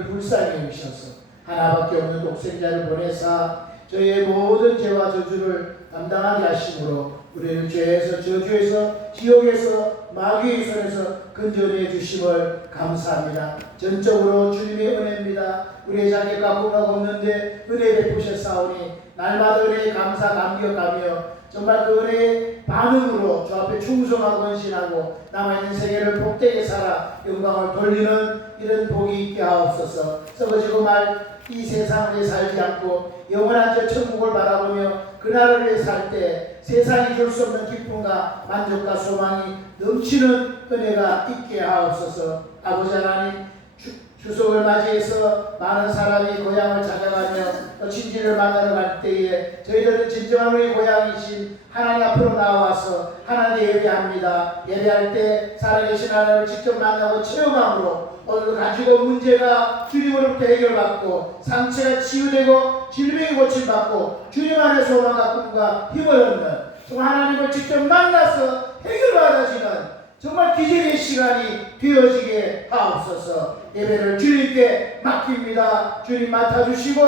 불쌍히 여기셔서 하나밖에 없는 독생자를 보내사 저희의 모든 죄와 저주를 담당하게 하심으로 우리를 죄에서 저주에서 지옥에서 마귀의 손에서 건져내 주심을 감사합니다. 전적으로 주님의 은혜입니다. 우리의 자격과 공각 없는데 은혜 베푸셨사오니 날마다 은혜에 감사 감격하며 정말 그 은혜의 반응으로 주 앞에 충성하고 헌신하고 남아있는 세계를 복되게 살아 영광을 돌리는 이런 복이 있게 하옵소서. 썩어지고 말 이 세상을 살지 않고 영원한 저 천국을 바라보며 그날을 위해 살 때 세상이 줄 수 없는 기쁨과 만족과 소망이 넘치는 은혜가 있게 하옵소서. 아버지 하나님, 추석을 맞이해서 많은 사람이 고향을 찾아가며 친지를 만나러 갈 때에 저희들은 진정한 우리 고향이신 하나님 앞으로 나와서 하나님 예배합니다. 예배할 때 살아계신 하나님을 직접 만나고 체험함으로 오늘도 가지고 문제가 주님으로부터 해결받고 상처가 치유되고 질병이 고침받고 주님 안에 소망과 꿈과 힘을 얻는 정말 하나님을 직접 만나서 해결받아지는 정말 기적의 시간이 되어지게 하옵소서. 예배를 주님께 맡깁니다. 주님 맡아주시고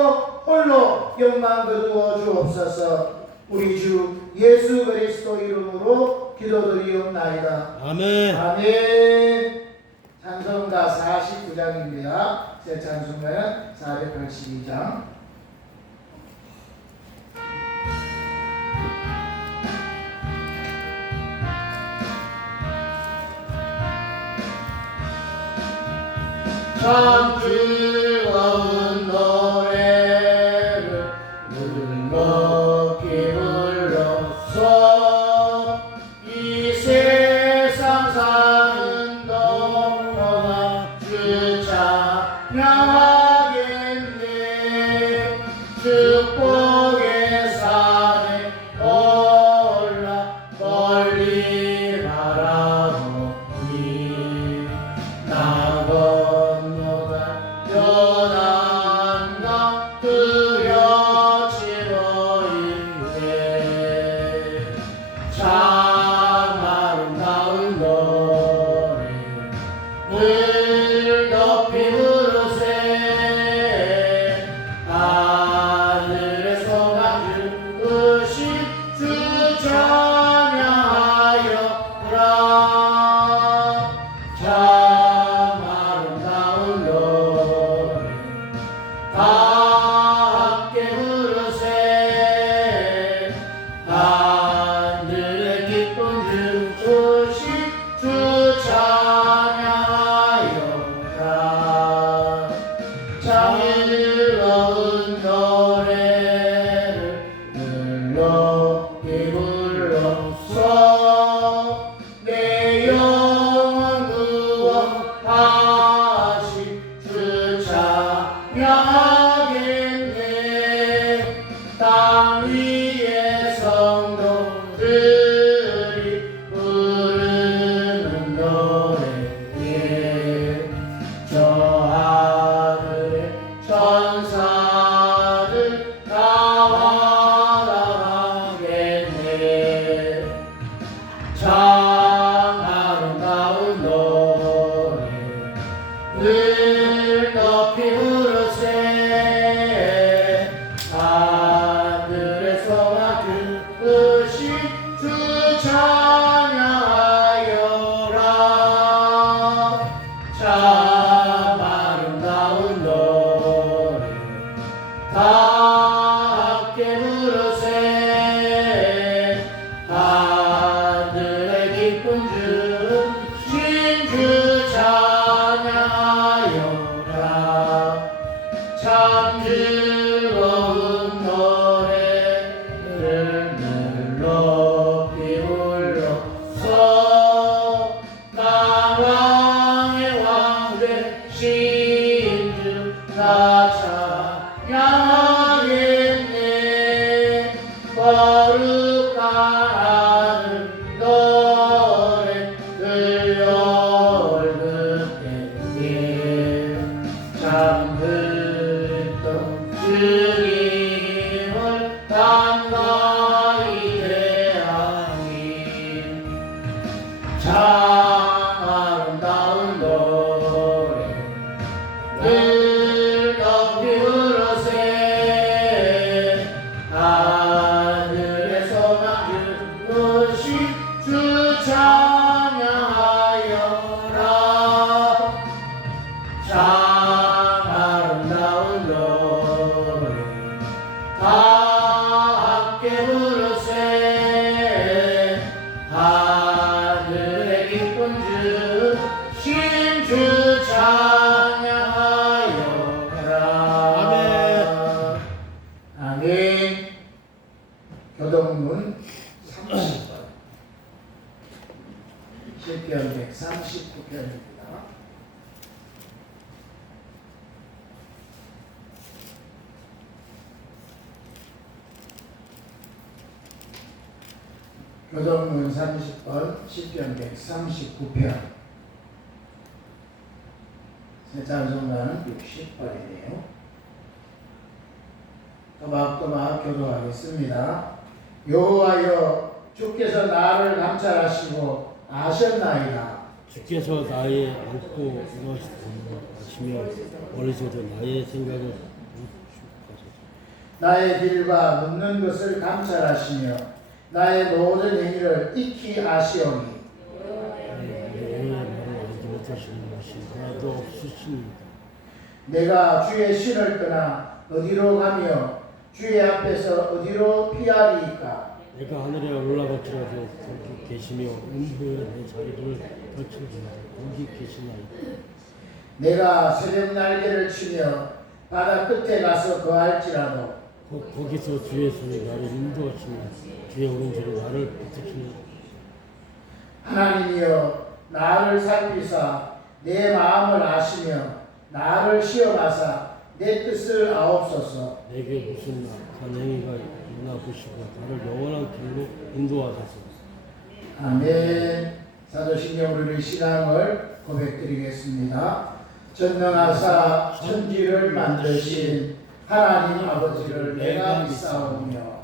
홀로 영광 거두어 주옵소서. 우리 주 예수 그리스도 이름으로 기도드리옵나이다. 아멘. 아멘. 찬송가 49장입니다. 제 찬송가는 482장. 참 즐거운 노래를 즐겁게 불러서 이 세상 사는 동안 주 찬양하겠네. 축복의 산에 올라 멀리 바라보니 나 건너가 연한 강 그려지고 있네. 참 아름다운 노래 늘 높이 부르세. 하늘에서만 주신 주 찬양하여라. 참 아름다운 노래 다 함께 부르세. 하늘의 기쁨 주신 주 찬양하여라. 참 즐거운 노래를 늘 높이 불러서 내 영혼 구원하신 주 찬양하겠네. 땅 위의 성도들이 부르는 노래에 저 하늘의 천사들 다 환호하겠네. 참 아름다운 노래 늘 높이 부르세. 하늘에서만 주신 주 찬양하여라. 참 아름다운 노래 다 함께 부르세. 하늘의 기쁨 주신 주 찬양하여라. 참 즐거운 노래를 늘 높이 불러서 나왕의 왕 되신 주 나 찬양하겠네. 거룩한 하늘 노래 들려올 그때에 참 그리스도 주님을 단거히 대하니 참 아름다운 노래 늘 교동문 30번, 시편 139편. 새 찬송가는 60번이네요. 또박또박 교도하겠습니다. 여호와여, 주께서 나를 감찰하시고 아셨나이다. 주께서 나의 안고 일어나시며 어리석어 나의 생각을 묵묵하소서. 나의 길과 묻는 것을 감찰하시며 나의 모든 행위를 익히 아시오니 내 말을 알지 못하시는 것이 하나도 없으십니다. 내가 주의 신을 떠나 어디로 가며 주의 앞에서 어디로 피하리이까. 내가 하늘에 올라갈지라도 거기 계시며 음부에 내 자리를 펼칠지라도 거기 계시나이다. 내가 새벽 날개를 치며 바다 끝에 가서 거할지라도 거기서 주의 손이 나를 인도하시며 주의 오른손이 나를 붙드시니 하나님이여, 나를 살피사 내 마음을 아시며 나를 시험하사 내 뜻을 아옵소서. 내게 무슨 악한 행위가 있나 보시고 나를 영원한 길로 인도하소서. 아멘. 사도신경 우리의 신앙을 고백드리겠습니다. 전능하사 천지를 만드신 하나님 아버지를 내가 믿사오며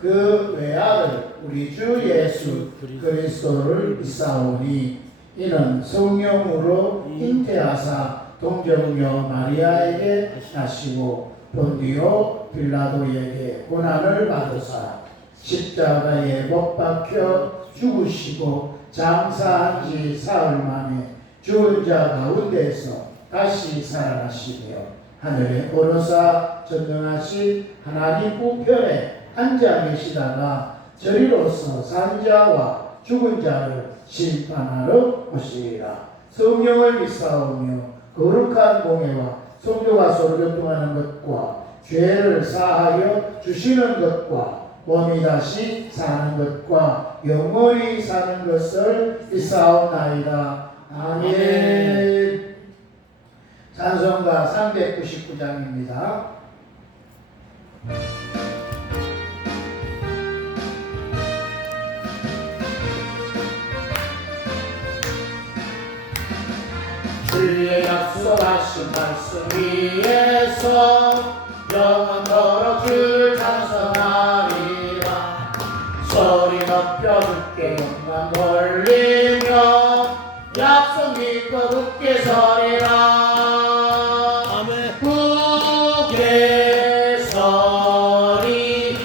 그 외아들 우리 주 예수 그리스도를 믿사오니 이는 성령으로 잉태하사 동정녀 마리아에게 나시고 본디오 빌라도에게 고난을 받으사 십자가에 못 박혀 죽으시고 장사한 지 사흘 만에 죽은 자 가운데서 다시 살아나시며 하늘에 오르사 전능하신 하나님 우편에 앉아 계시다가 저리로서 산자와 죽은 자를 심판하러 오시리라. 성령을 믿사오며 거룩한 공예와 성도가 서로 교통하는 것과 죄를 사하여 주시는 것과 몸이 다시 사는 것과 영원히 사는 것을 믿사옵나이다. 아멘. 찬송가 399장입니다. 주의 약속하신 말씀 위에서 영원토록 주를 찬송하리라. 소리 높여 주께 영광 돌리며 약속 믿고 굳게 서리라. 굳게 서리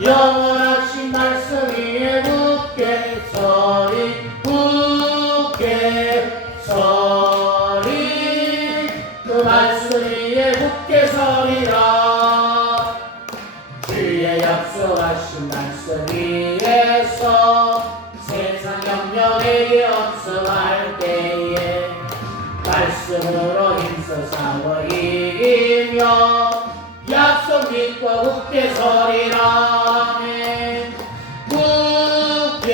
영원하신 말씀 위에 굳게 서리 굳게 서리 그 말씀 위에 굳게 서리라. 주의 약속하신 말씀 위에서 세상 염려에게 엄성할 때에 말씀으로 힘써 싸워 이기며 약속 믿고 굳게 서리라. 아멘. 굳게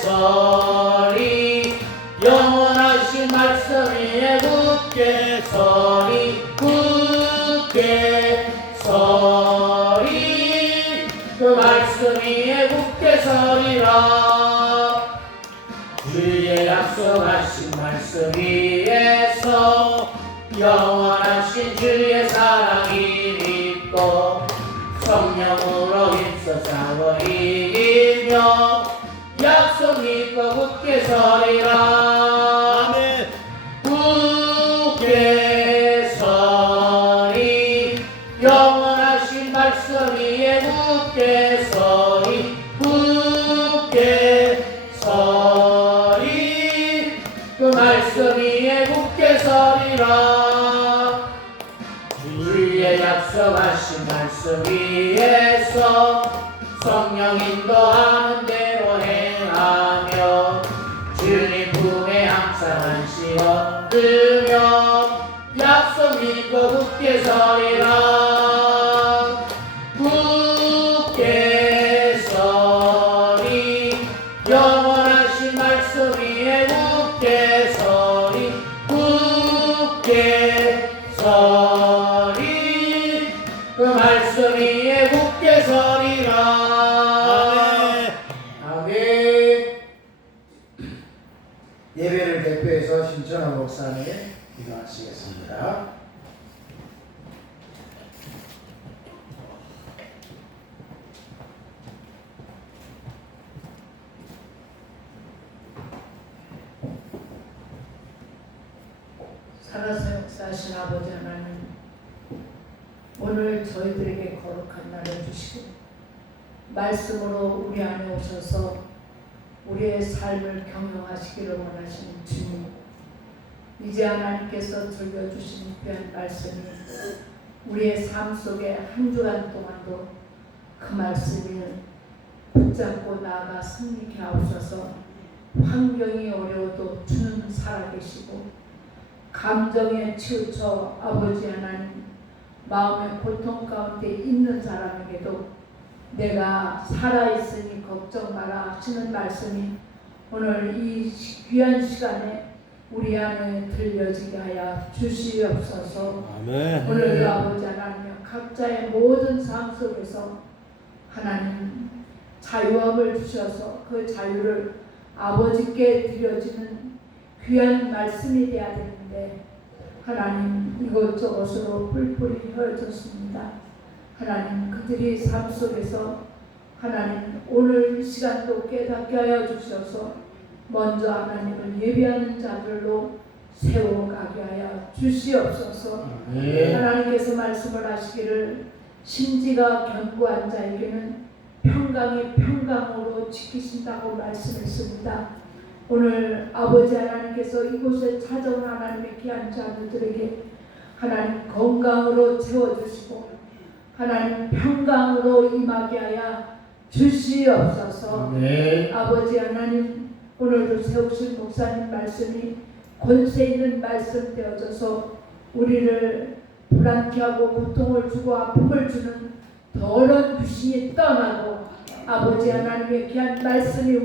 서리 영원하신 말씀 위에 굳게 서리 굳게 서리 그 말씀 위에 굳게 서리라. 주의 약속하신 말씀 위에서 영원하신 주의 사랑이 믿고 성령으로 힘써 싸워 이기며 약속 믿고 굳게 서리라. 아멘. 굳게 서리 영원하신 말씀 위에 굳게 서리 굳게 서리 그 말씀 위에 굳게 서리라. 주의 약속하신 말씀 위에서 성령 인도하는 대로 행하며 주님 품에 항상 안시 얻으며 약속 믿고 굳게 서리라. 굳게 서리 영원하신 말씀 위에 굳게 서리 굳게 서리 그 말씀 위에 굳게 서리라. 아멘. 목사님 기도하시겠습니다. 살아서 역사하신 아버지 하나님, 오늘 저희들에게 거룩한 날을 주시고 말씀으로 우리 안에 오셔서 우리의 삶을 경영하시기를 원하시는 주님, 이제 하나님께서 들려주신 귀한 말씀이 우리의 삶 속에 한 주간 동안도 그 말씀을 붙잡고 나아가 승리케 하옵소서. 환경이 어려워도 주는 살아계시고 감정에 치우쳐 아버지 하나님 마음의 고통 가운데 있는 사람에게도 내가 살아있으니 걱정 마라 하시는 말씀이 오늘 이 귀한 시간에 우리 안에 들려지게 하여 주시옵소서. 아멘. 오늘 아버지 하나님 각자의 모든 삶 속에서 하나님 자유함을 주셔서 그 자유를 아버지께 드려지는 귀한 말씀이 되어야 되는데 하나님 이것저것으로 뿔뿔이 흩어졌습니다. 하나님 그들이 삶 속에서 하나님 오늘 이 시간도 깨닫게 하여 주셔서 먼저 하나님을 예배하는 자들로 세워가게 하여 주시옵소서. 하나님께서 말씀을 하시기를 심지가 견고한 자에게는 평강이 평강으로 지키신다고 말씀했습니다. 오늘 아버지 하나님께서 이곳에 찾아온 하나님의 귀한 자들에게 하나님 건강으로 채워주시고 하나님 평강으로 임하게 하여 주시옵소서. 아버지 하나님 오늘도 세우신 목사님 말씀이 권세 있는 말씀 되어져서 우리를 불안케 하고 고통을 주고 아픔을 주는 더러운 귀신이 떠나고 아버지 하나님의 귀한 말씀이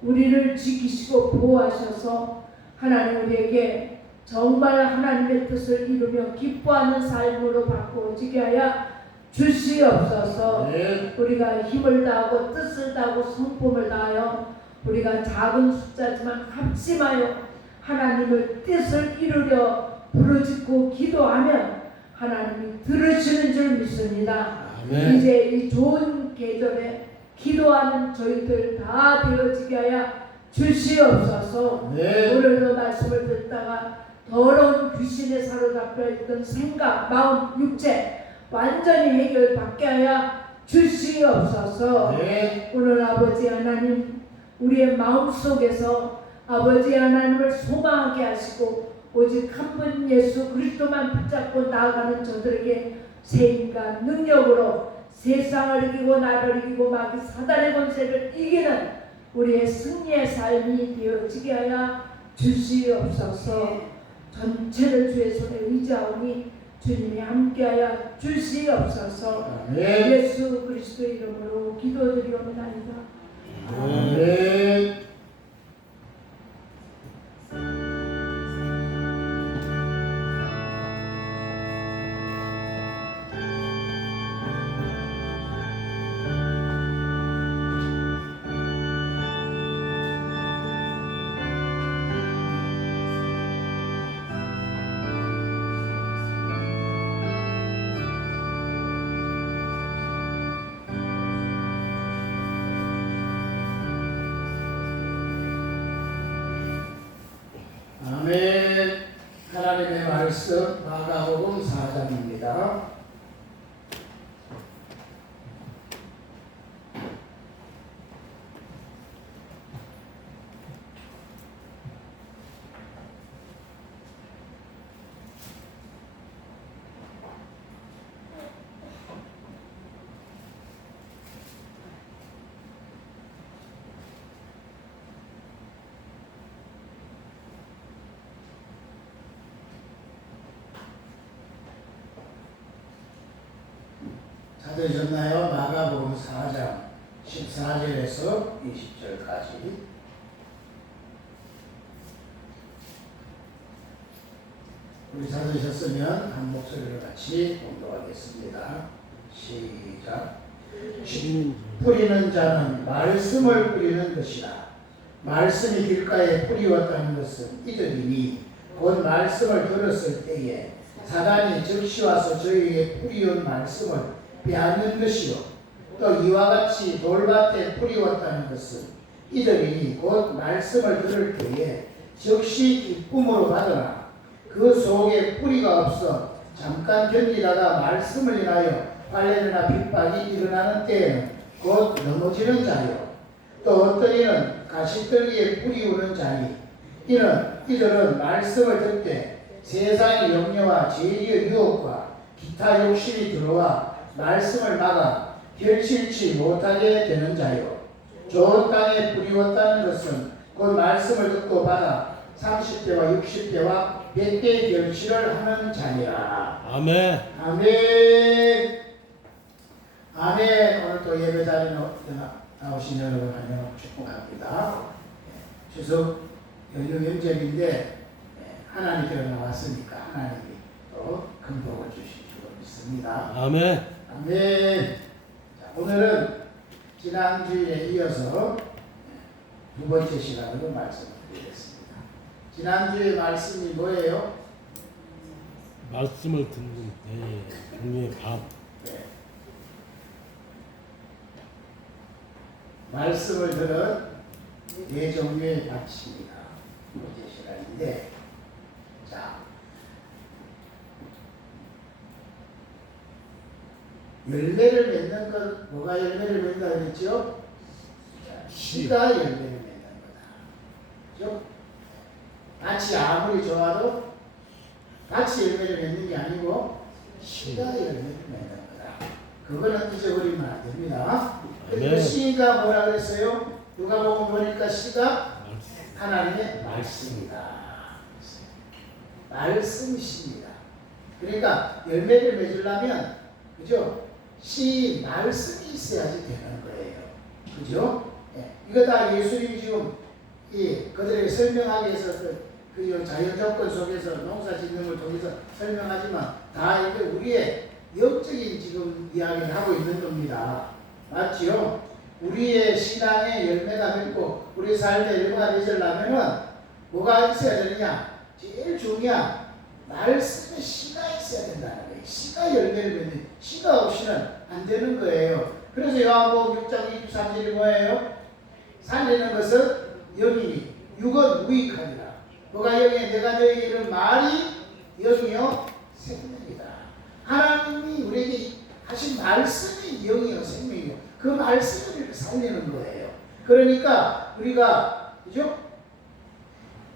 우리를 지키시고 보호하셔서 하나님 우리에게 정말 하나님의 뜻을 이루며 기뻐하는 삶으로 바꾸어지게 하여 주시옵소서. 우리가 힘을 다하고 뜻을 다하고 성품을 다하여 우리가 작은 숫자지만 합심하여 하나님의 뜻을 이루려 부르짖고 기도하면 하나님이 들으시는 줄 믿습니다. 아멘. 이제 이 좋은 계절에 기도하는 저희들 다 되어지게 하여 주시옵소서. 오늘도 말씀을 듣다가 더러운 귀신에 사로잡혀 있던 생각, 마음, 육체 완전히 해결받게 하여 주시옵소서. 오늘 아버지 하나님 우리의 마음속에서 아버지 하나님을 소망하게 하시고 오직 한 분 예수 그리스도만 붙잡고 나아가는 저들에게 세임과 능력으로 세상을 이기고 나를 이기고 마귀 사단의 권세를 이기는 우리의 승리의 삶이 되어지게 하여 주시옵소서. 전체를 주의 손에 의지하오니 주님이 함께하여 주시옵소서. 예수 그리스도 이름으로 기도드리옵나이다. 아멘. 아멘. 하나님의 말씀 마가복음 4장입니다. 찾으셨나요? 마가복음 4장 14절에서 20절까지. 우리 찾으셨으면 한 목소리로 같이 공독하겠습니다. 시작. 뿌리는 자는 말씀을 뿌리는 것이라. 말씀이 길가에 뿌리웠다는 것은 이들이니 곧 말씀을 들었을 때에 사단이 즉시 와서 저희에게 뿌리온 말씀을 빼앗는 것이요 또 이와 같이 돌밭에 뿌리웠다는 것은 이들이니 곧 말씀을 들을 때에 즉시 기쁨으로 받으나 그 속에 뿌리가 없어 잠깐 견디다가 말씀을 인하여 빨래나 핍박이 일어나는 때에는 곧 넘어지는 자요 또 어떤 이는 가시떨기에 뿌리우는 자니 이들은 말씀을 듣되 세상의 염려와 죄의 유혹과 기타 욕심이 들어와 말씀을 막아 결실치 못하게 되는 자요 좋은 땅에 뿌리웠다는 것은 곧 말씀을 듣고 받아 30대와 60대와 100대의 결실을 하는 자니라. 아멘. 아멘. 아멘. 오늘 또 예배 자리에 나오신 여러분 환영 축복합니다. 추석 연휴 명절인데 하나님께로 나왔으니까 하나님이 또 큰 복을 주실 줄 믿습니다. 아멘. 아멘. 자, 오늘은 지난 주일에 이어서 두 번째 시간으로 말씀을 드리겠습니다. 지난 주의 말씀이 뭐예요? 말씀을 듣는 종류의 밥. 네. 말씀을 들은 네 종류의 밥입니다. 두 번째 시간인데, 자, 열매를 맺는 건 뭐가 열매를 맺는다 그랬죠? 씨가 열매를 맺는 거다. 그죠? 밭이 아무리 좋아도 밭이 열매를 맺는 게 아니고 씨가 열매를 맺는 거다. 그거는 잊어버리면 안 됩니다. 그 씨가 뭐라 그랬어요? 누가복음 보니까 씨가 하나님의 말씀이다. 말씀이십니다. 그러니까 열매를 맺으려면 그죠? 씨 말씀이 있어야지 되는 거예요. 그죠? 예. 이거 다 예수님이 지금 그들에게 설명하기 위해서 그 자연 조건 속에서 농사 짓는 걸 통해서 설명하지만 다 이게 우리의 영적인 지금 이야기를 하고 있는 겁니다. 맞지요? 우리의 신앙의 열매가 맺고 우리 삶의 열매가 맺으려면은 뭐가 있어야 되느냐? 제일 중요한 말씀의 씨가 있어야 된다는 거예요. 씨가 열매를 맺는 씨가 없이는 안 되는 거예요. 그래서 요한복음 6장 23절이 뭐예요? 살리는 것은 영이니 육은 무익하니라. 뭐가 영이야? 내가 너에게 이른 말이 영이요 생명이다. 하나님이 우리에게 하신 말씀이 영이요 생명이요. 그 말씀을 살리는 거예요. 그러니까 우리가 그죠?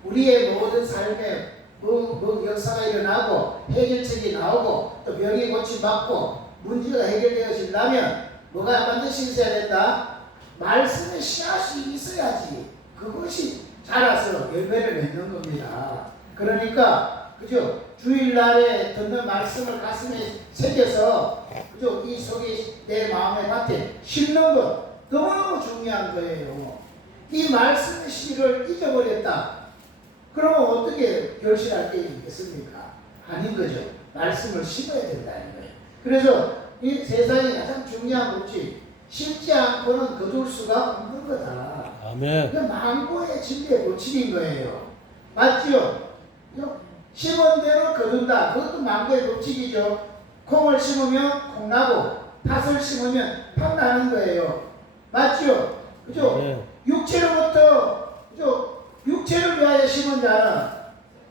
우리의 모든 삶에 뭐 역사가 일어나고 해결책이 나오고 또 병이 고침받고 문제가 해결되어지려면 뭐가 반드시 있어야 된다? 말씀의 씨앗이 있어야지 그것이 자라서 열매를 맺는 겁니다. 그러니까 그죠? 주일날에 듣는 말씀을 가슴에 새겨서 그죠? 이 속에 내 마음의 밭에 심는 것 너무너무 중요한 거예요. 이 말씀의 씨를 잊어버렸다. 그러면 어떻게 결실할 게 있겠습니까? 아닌 거죠. 말씀을 심어야 된다는 거예요. 그래서 이 세상에 가장 중요한 것이 심지 않고는 거둘 수가 없는 거다. 아멘. 그 망고의 진리의 법칙인 거예요. 맞죠? 심은 대로 거둔다. 그것도 망고의 법칙이죠. 콩을 심으면 콩 나고 팥을 심으면 팥 나는 거예요. 맞죠? 그죠? 네. 육체로부터 그죠? 육체를 위하여 심은 자는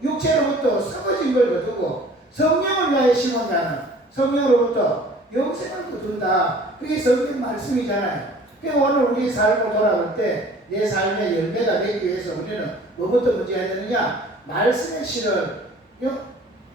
육체로부터 썩어진 걸 거두고 성령을 위하여 심은 자는 성령으로부터 영생을 거둔다. 그게 성경 말씀이잖아요. 그러니까 오늘 우리 삶을 돌아볼 때 내 삶의 열매가 되기 위해서 우리는 뭐부터 먼저 해야 되느냐? 말씀의 씨를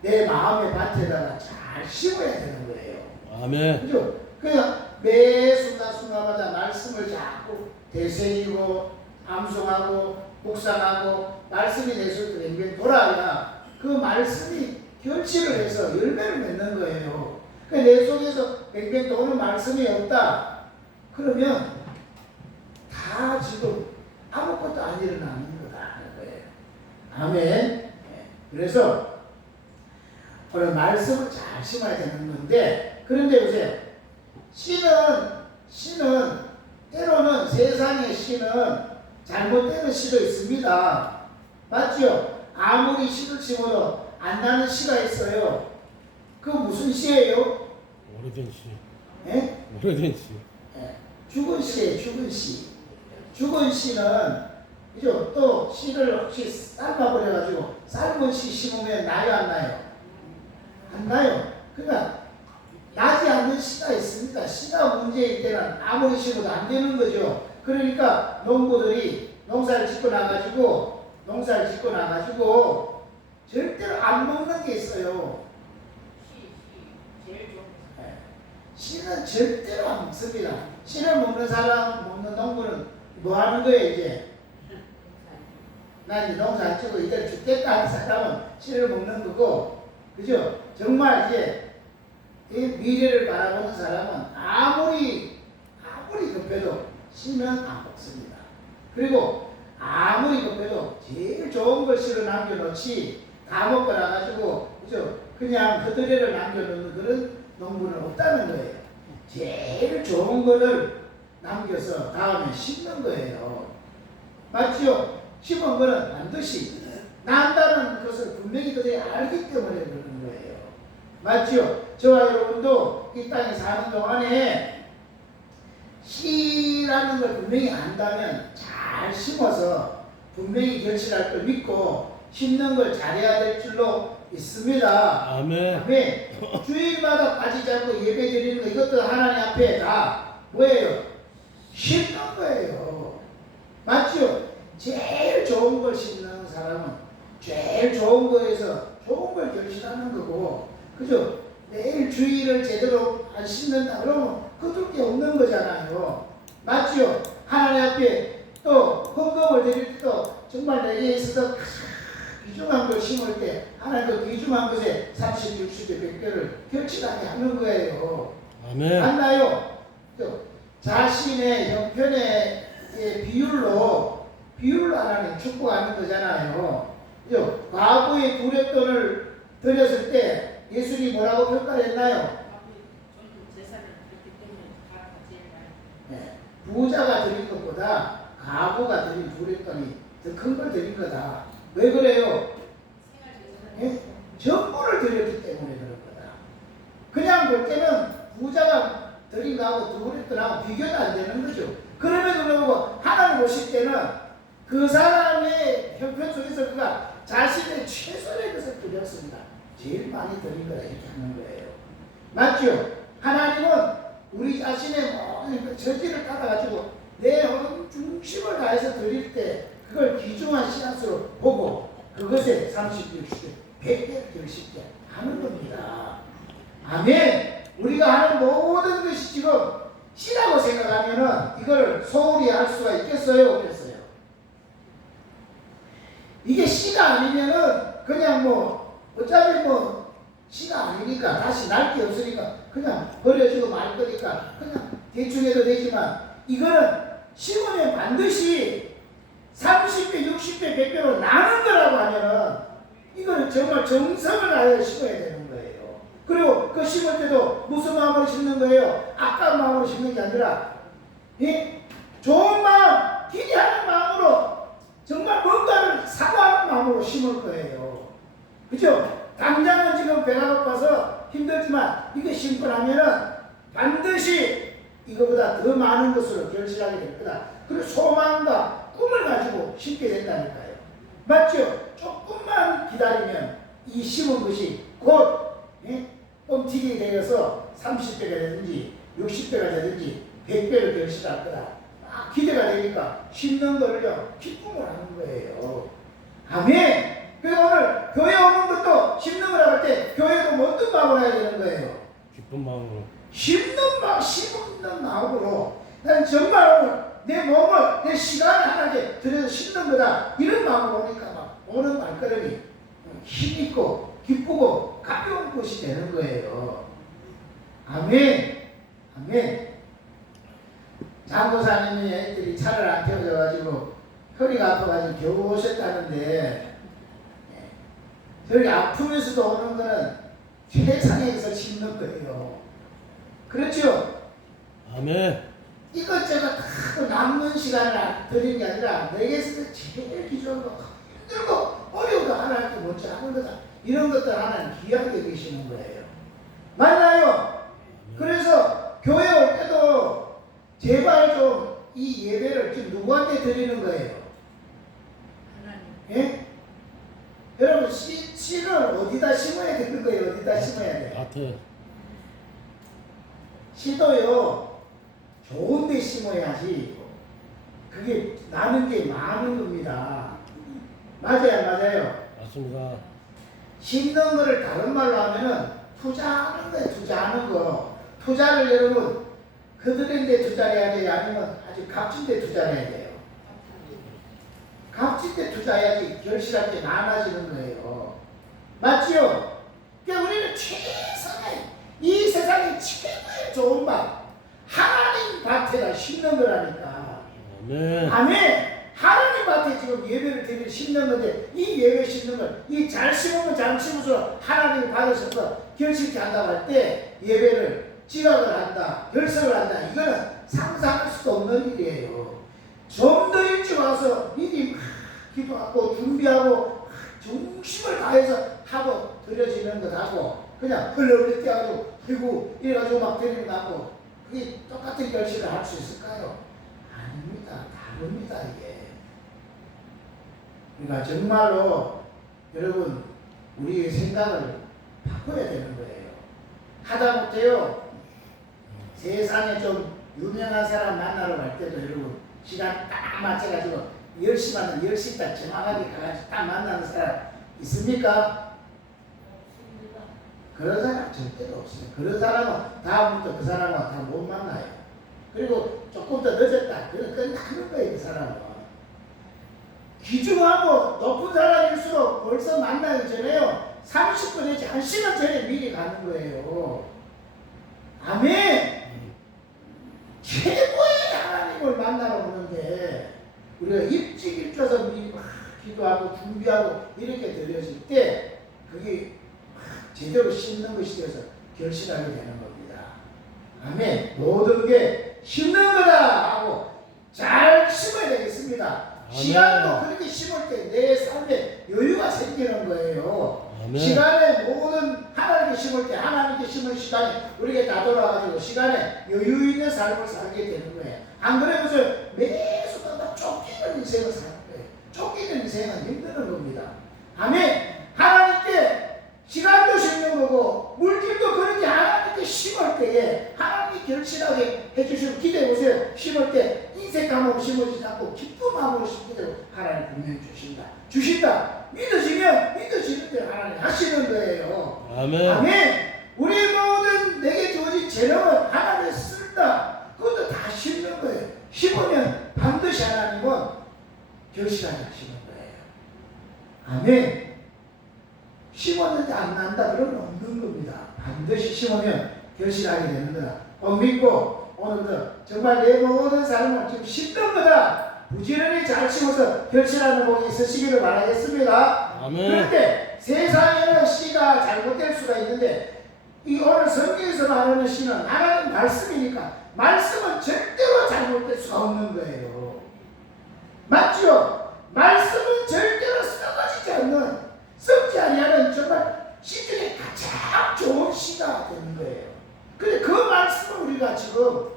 내 마음의 밭에다가 잘 심어야 되는 거예요. 아멘. 그죠? 그냥 매 순간순간마다 말씀을 자꾸 되새기고 암송하고 묵상하고 말씀이 내 속에 뱅뱅 돌아야 그 말씀이 결실을 해서 열매를 맺는 거예요. 그러니까 내 속에서 뱅뱅 도는 말씀이 없다. 그러면 다 지금 아무것도 안 일어나는 거다 하는 거예요. 아멘. 그래서 오늘 말씀을 잘 심어야 되는 건데 그런데 보세요. 씨는 때로는 세상의 씨는 잘못되는 씨도 있습니다. 맞죠? 아무리 씨를 심어도 안 나는 씨가 있어요. 그 무슨 씨예요? 오래된 씨. 예? 오래된 씨. 예. 죽은 씨예요. 죽은 씨. 죽은 씨는 그죠? 또 씨를 혹시 삶아버려가지고 삶은 씨 심으면 나요 안 나요? 안 나요. 그러니까 나지 않는 씨가 있습니다. 씨가 문제일 때는 아무리 심어도 안 되는 거죠. 그러니까 농부들이 농사를 짓고 나가지고 절대로 안 먹는 게 있어요. 씨는 절대로 안 먹습니다. 씨를 먹는 사람, 먹는 농부는 뭐 하는 거예요, 이제? 나 이제 농사 안 치고 이들 죽겠다 하는 사람은 씨를 먹는 거고, 그죠? 정말 이제 이 미래를 바라보는 사람은 아무리 급해도 씨는 안 먹습니다. 그리고 아무리 급해도 제일 좋은 걸 씨로 남겨놓지 다 먹고 나가지고, 그죠? 그냥 그들에를 남겨놓는 그런 농부는 없다는 거예요. 제일 좋은 거를 남겨서 다음에 심는 거예요. 맞죠? 심은 거는 반드시 난다는 것을 분명히 그들이 알기 때문에 그러는 거예요. 맞죠? 저와 여러분도 이 땅에 사는 동안에 씨라는 걸 분명히 안다면 잘 심어서 분명히 결실할 걸 믿고 심는 걸 잘해야 될 줄로 있습니다. 아멘. 아멘. 주일마다 빠지지 않고 예배 드리는 거 이것도 하나님 앞에 다 뭐예요? 심는 거예요. 맞죠? 제일 좋은 걸 심는 사람은 제일 좋은 거에서 좋은 걸 결실하는 거고, 그죠? 매일 주일을 제대로 안 심는다 그러면 그둘 게 없는 거잖아요. 맞죠? 하나님 앞에 또 헌금을 드릴 때도 정말 내게 있어서 귀중한 걸 심을 때 하나님 그 귀중한 것에 30, 60에 100개를 결실하게 하는 거예요. 아멘. 맞나요? 자신의 형편의 비율로 하나님 축복하는 거잖아요. 그죠? 과부의 두렵돈을 드렸을 때 예수님이 뭐라고 평가했나요? 네, 부자가 드린 것보다 과부가 드린 두렵돈이 더 큰 걸 드린 거다. 왜 그래요? 예? 전부를 드렸기 때문에 그런 거다. 그냥 볼 때는 부자가 드린 거하고 두렵돈하고 비교가 안 되는 거죠. 그럼에도 불구하고 하나님 보실 때는 그 사람의 형편 속에서 그가 자신의 최선의 것을 드렸습니다. 제일 많이 드린 거다 이렇게 하는 거예요. 맞죠? 하나님은 우리 자신의 모든 저지를 따라가지고 내 중심을 다해서 드릴 때 그걸 귀중한 씨앗으로 보고 그것에 30, 60, 100개 결실게 하는 겁니다. 아멘. 우리가 하는 모든 것이 지금 씨라고 생각하면은 이걸 소홀히 할 수가 있겠어요? 없겠어요? 이게 씨가 아니면은 그냥 뭐 어차피 뭐 씨가 아니니까 다시 날 게 없으니까 그냥 버려지고 말 거니까 그냥 대충 해도 되지만 이거는 심으면 반드시 30배, 60배, 100배로 나는 거라고 하면은 이거는 정말 정성을 다해 심어야 되는 거예요. 그리고 그 심을 때도 무슨 마음으로 심는 거예요? 아까운 마음으로 심는 게 아니라 좋은 마음, 기대하는 마음으로 정말 뭔가를 사모하는 마음으로 심을 거예요. 그죠? 당장은 지금 배가 고파서 힘들지만 이거 심고 나면은 반드시 이거보다 더 많은 것으로 결실하게 될 거다. 그리고 소망과 꿈을 가지고 심게 된다니까요. 맞죠? 조금만 기다리면 이 심은 것이 곧 뻥튀기 되어서 30배가 되든지 60배가 되든지 100배로 결실할 거다. 막 기대가 되니까 심는 거를요 기쁨을 하는 거예요. 아멘. 그래서 오늘 교회 오는 것도 심는 거라고 할 때 교회도 어떤 마음으로 해야 되는 거예요? 기쁜 마음으로. 심는 마음으로 나는 정말 오늘 내 몸을 내 시간을 하나님께 들여서 심는 거다 이런 마음으로 오니까 막 오는 발걸음이 힘있고 기쁘고 가벼운 것이 되는 거예요. 아멘. 아멘. 장고사님이 애들이 차를 안 태워줘가지고 허리가 아파가지고 겨우 오셨다는데 저렇게 아프면서도 오는 거는 세상에서 심는 거예요. 그렇죠? 아멘. 이것저것 다 남는 시간을 드리는 게 아니라 내게서 제일 기초하고 힘들고 어려워도 하나님께 먼저 하는 거다. 이런 것들 하나님 귀하게 계시는 거예요. 맞나요? 그래서 교회 올 때도 제발 좀 이 예배를 지금 누구한테 드리는 거예요? 예? 여러분 씨를 어디다 심어야 되는 거예요? 어디다 심어야 돼요? 밭에. 씨도요 좋은 데 심어야지 그게 나는 게 많은 겁니다. 맞아요, 맞아요. 맞습니다. 심는 거를 다른 말로 하면은 투자하는 거예요. 투자하는 거. 투자를 여러분 그들인 데 투자를 해야 돼요? 아니면 아주 값진 데 투자를 해야 돼요? 값진 데 투자해야지 결실할 게 많아지는 거예요. 맞지요? 그러니까 우리는 최선의 이 세상의 최고의 좋은 밭 하나님 밭에다 심는 거라니까. 아멘. 아멘. 하나님 밭에 지금 예배를 드리는 심는 건데 이 예배 심는 걸 이 잘 심으면 잘 심을수록 하나님이 받으셔서 결실케 한다고 할 때 예배를 지각을 한다, 결석을 한다. 이거는 상상할 수도 없는 일이에요. 좀 더 일찍 와서 미리 막 기도하고 준비하고 중심을 다해서 하고 드려지는 것하고 그냥 흘러흘러 뛰어가지고 그리고 이래가지고 막 드리는 것하고 그게 똑같은 결실을 할 수 있을까요? 아닙니다. 다릅니다 이게. 그러니까 정말로 여러분 우리의 생각을 바꿔야 되는 거예요. 하다못해요 세상에 좀 유명한 사람 만나러 갈 때도 여러분 시간 딱 맞춰가지고 10시 만나 10시 딱 정확하게 가가지고 딱 만나는 사람 있습니까? 그런 사람 절대로 없어요. 그런 사람은 다음부터 그 사람과 다 못 만나요. 그리고 조금 더 늦었다. 그럼 끝나는 거예요. 그 사람은. 귀중하고 높은 사람일수록 벌써 만나기 전에요. 30분 내지 1시간 전에 미리 가는 거예요. 아멘! 최고의 하나님을 만나러 오는데 우리가 일찍 일어서 미리 막 기도하고 준비하고 이렇게 드려질 때 그게 제대로 심는 것이 되어서 결실하게 되는 겁니다. 아멘. 모든 게 심는 거다 하고 잘 심어야 되겠습니다. 아멘. 시간도 그렇게 심을 때 내 삶에 여유가 생기는 거예요. 아멘. 시간에 모든 하나님께 심을 때 하나님께 심을 시간이 우리에게 다 돌아가지고 시간에 여유 있는 삶을 살게 되는 거예요. 안 그러면서 매수마다 쫓기는 인생을 사는 거예요. 쫓기는 인생은 힘드는 겁니다. 아멘. 하나님께 시간도 심는 거고 물질도 그렇게 하나님께 심을 때에 하나님이 결실하게 해주시고 기대해 보세요. 심을 때 인색감으로 심어지지 않고 기쁨함으로 심게 되고 하나님 분명히 주신다. 믿어지면 믿어지는 대로 하나님 하시는 거예요. 아멘. 아멘. 우리 모든 내게 주어진 재능은 하나님이 쓴다. 그것도 다 심는 거예요. 심으면 반드시 하나님은 결실하게 하시는 거예요. 아멘. 심었는데 안 난다 그러면 없는 겁니다. 반드시 심으면 결실하게 되는 거다. 꼭 믿고 오늘도 정말 내 모든 삶을 지금 심는 거다. 부지런히 잘 심어서 결실하는 복이 있으시기를 바라겠습니다. 아멘. 그런데 세상에는 씨가 잘못될 수가 있는데 이 오늘 성경에서 말하는 씨는 하나님 말씀이니까 말씀은 절대로 잘못될 수가 없는 거예요. 맞죠? 말씀은 절대로 썩어지지 않는 썩지 아니하는 정말 씨 중에 가장 좋은 씨가 되는 거예요. 근데 그 말씀을 우리가 지금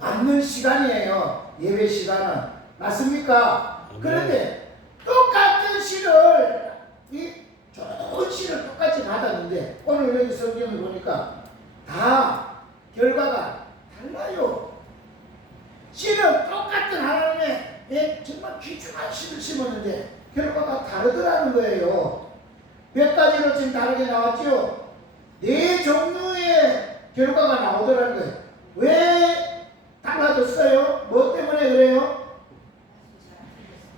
받는 시간이에요. 예배 시간은. 맞습니까? 그런데 똑같은 씨를 이 좋은 씨를 똑같이 받았는데 오늘 여기 성경을 보니까 다 결과가 달라요. 씨는 똑같은 하나님의 정말 귀중한 씨를 심었는데 결과가 다르더라는 거예요. 몇 가지로 지금 다르게 나왔죠? 4종류의 결과가 나오더라는 거예요. 왜 달라졌어요? 뭐 때문에 그래요?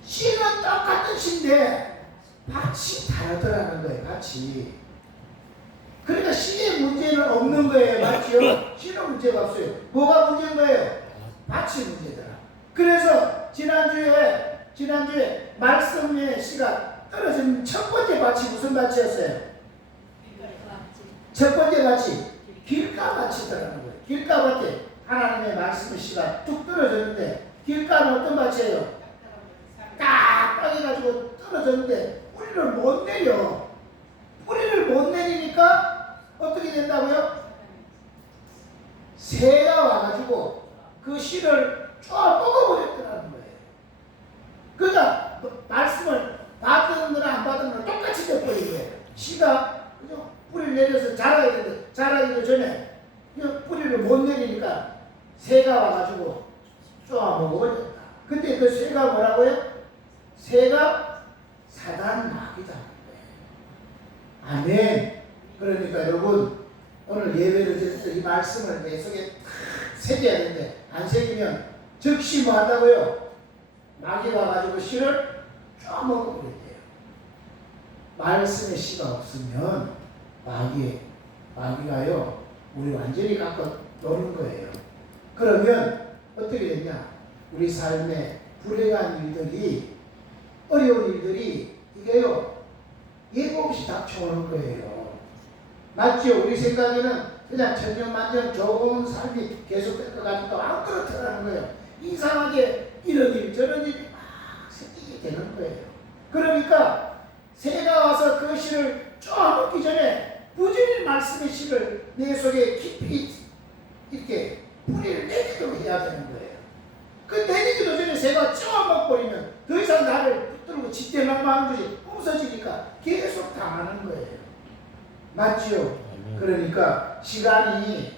씨는 똑같은 씨인데 밭이 다르더라는 거예요. 밭이. 그러니까 씨의 문제는 없는 거예요. 맞죠? 씨는 문제가 없어요. 뭐가 문제인 거예요? 밭이 문제더라. 그래서 지난주에 말씀의 씨가 떨어진 첫 번째 밭이 무슨 밭이었어요? 첫 번째 밭이 길가밭이더라는 거예요. 길가밭에 하나님의 말씀의 씨가 뚝 떨어졌는데 길가는 어떤 밭이에요? 딱 빠져가지고 떨어졌는데 뿌리를 못 내려. 뿌리를 못 내리니까 어떻게 된다고요? 새가 와가지고 그 씨를 쫙 먹어버렸더라는 거예요. 그러니까 말씀을 받는 거나 안 받는 거나 똑같이 돼버린 거예요. 씨가 그죠? 뿌리를 내려서 자라야 되는데 자라기도 전에 뿌리를 못 내리니까 새가 와가지고 쫙 먹어버렸다. 근데 그 새가 뭐라고요? 새가 사단 마귀다. 아멘. 그러니까 여러분 오늘 예배를 드릴 때 이 말씀을 내 속에 탁 새겨야 되는데 안 새기면 즉시 뭐 한다고요? 마귀가 와가지고 씨를 쫙 먹어버린대요. 말씀의 씨가 없으면 마귀가요 우리 완전히 갖고 노는 거예요. 그러면 어떻게 되냐? 우리 삶에 불행한 일들이 어려운 일들이 이게요 예고 없이 닥쳐오는 거예요. 맞죠? 우리 생각에는 그냥 천년만년 좋은 삶이 계속될 것 같아도 안 그렇더라는 거예요. 이상하게 이런 일 저런 일이 막 생기게 되는 거예요. 그러니까 새가 와서 그 씨를 쪼아먹기 전에 부지런히 말씀의 씨를 내 속에 깊이 이렇게 뿌리를 내리도록 해야 되는 거예요. 그 내리기도 전에 새가 쪼아먹버리면 더 이상 나를 붙들고 짓대만 하는 것이 없어지니까 계속 당하는 거예요. 맞죠? 그러니까 시간이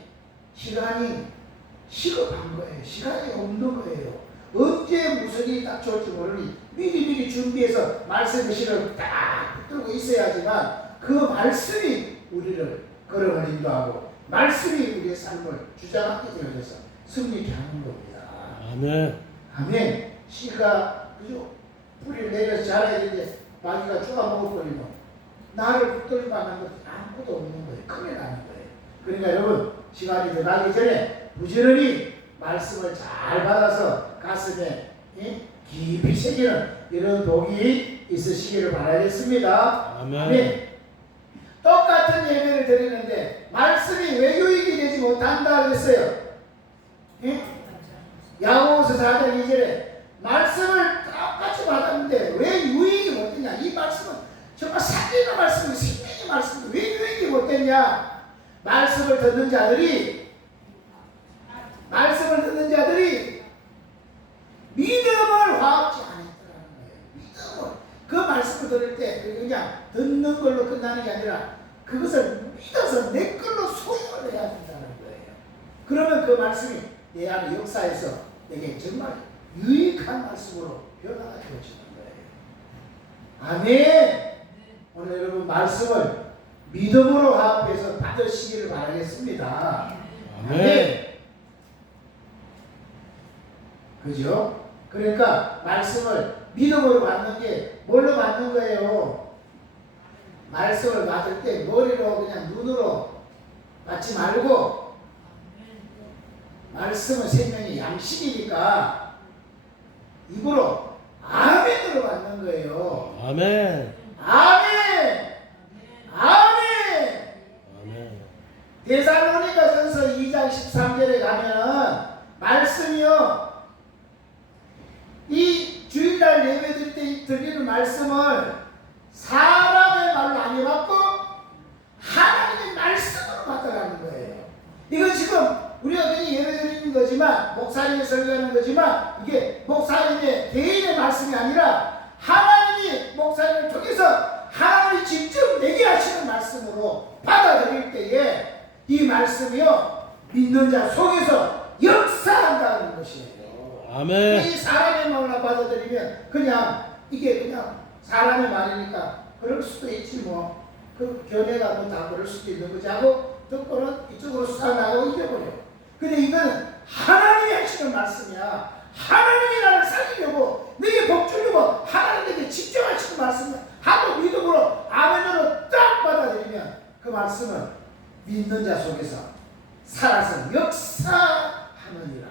시급한 거예요. 시간이 없는 거예요. 언제 무슨 일이 닥쳐올지 모르니 미리미리 준비해서 말씀의 씨를 딱 붙들고 있어야지만 그 말씀이 우리를 걸음을 인도하고 말씀이 우리의 삶을 주장하게 되어져서 승리케 하는 겁니다. 아멘. 아멘. 씨가 그죠? 뿌리를 내려서 자라야 되는데 마귀가 쪼가 먹어버리면 나를 붙들고 하는 것도 아무것도 없는 거예요. 큰일 나는 거예요. 그러니까 여러분 시간이 더 가기 전에 부지런히 말씀을 잘 받아서 가슴에 깊이 새기는 이런 복이 있으시기를 바라겠습니다. 아멘. 똑같은 예배를 드리는데 말씀이 왜 유익이 되지 못한다 그랬어요. 야고보서 4장 2절에 말씀을 똑같이 받았는데 왜 유익이 못되냐. 이 말씀은 정말 살리는 말씀이 생명의 말씀이 왜 유익이 못됐냐. 말씀을 듣는 자들이 믿음을 화합지 않았더라는 거예요. 믿음을 그 말씀을 들을 때 그냥 듣는 걸로 끝나는 게 아니라 그것을 믿어서 내 걸로 소유를 해야 된다는 거예요. 그러면 그 말씀이 내 안에 역사에서 내게 정말 유익한 말씀으로 변화가 되어지는 거예요. 아멘. 오늘 여러분 말씀을 믿음으로 화합해서 받으시기를 바라겠습니다. 아멘. 그죠? 그러니까 말씀을 믿음으로 받는 게 뭘로 받는 거예요? 말씀을 받을 때 머리로 그냥 눈으로 받지 말고 말씀은 생명의 양식이니까 입으로 아멘으로 받는 거예요. 아멘. 아멘. 아멘. 아멘. 데살로니가전서 2장 13절에 가면은 말씀이요. 이 주일날 예배 드릴 때 드리는 말씀을 사람의 말로 안 해봤고 하나님의 말씀으로 받아가는 거예요. 이건 지금 우리가 그냥 예배 드리는 거지만 목사님이 설교하는 거지만 이게 목사님의 개인의 말씀이 아니라 하나님이 목사님을 통해서 하나님이 직접 내게 하시는 말씀으로 받아들일 때에 이 말씀이요 믿는 자 속에서 역사한다는 것이에요. 아멘. 이 사람의 말로 받아들이면 그냥 이게 그냥 사람의 말이니까 그럴 수도 있지 뭐. 그 견해가 뭐 다 그럴 수도 있는 거지 하고 듣고는 이쪽으로 싹 나가고 잊어버려. 근데 이거는 하나님이 하시는 말씀이야. 하나님이 나를 살리려고 내게 복 주려고 하나님에게 직접 하시는 말씀이야. 하고 믿음으로 아멘으로 딱 받아들이면 그 말씀은 믿는 자 속에서 살아서 역사하느니라.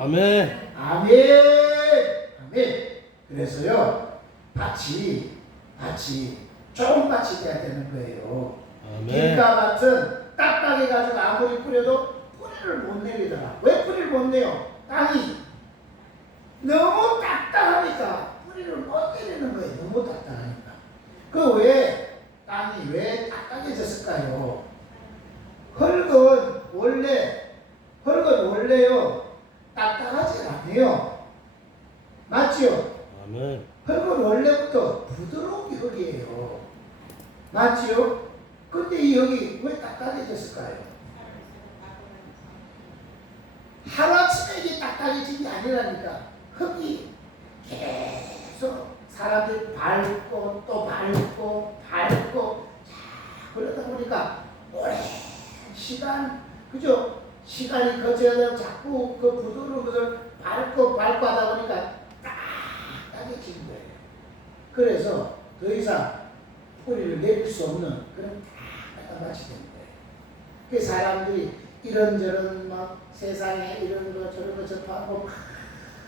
아멘. 아멘. 아멘. 그래서요 밭이 좋은 밭이 돼야 되는 거예요. 아멘. 길가밭은 딱딱해 가지고 아무리 뿌려도 뿌리를 못 내리더라. 왜 뿌리를 못 내요? 땅이 너무 딱딱하니까 뿌리를 못 내리는 거예요. 너무 딱딱하니까. 그 왜 땅이 왜 딱딱해졌을까요? 흙은 원래요 딱딱하지 않아요. 맞지요? 아멘. 흙은 원래부터 부드러운 흙이에요. 맞지요? 근데 이 흙이 왜 딱딱해졌을까요? 하루아침에 이게 딱딱해진 게 아니라니까. 흙이 계속 사람들이 밟고 또 밟고 자, 그러다 보니까 오랜 시간, 그죠? 시간이 거쳐서 자꾸 그 부드러운 것을 밟고 하다 보니까 딱딱해진 거예요. 그래서 더 이상 뿌리를 내릴 수 없는 그런 딱딱한 맛이 된 거예요. 그 사람들이 이런저런 막 세상에 이런 거 저런 거 접하고 막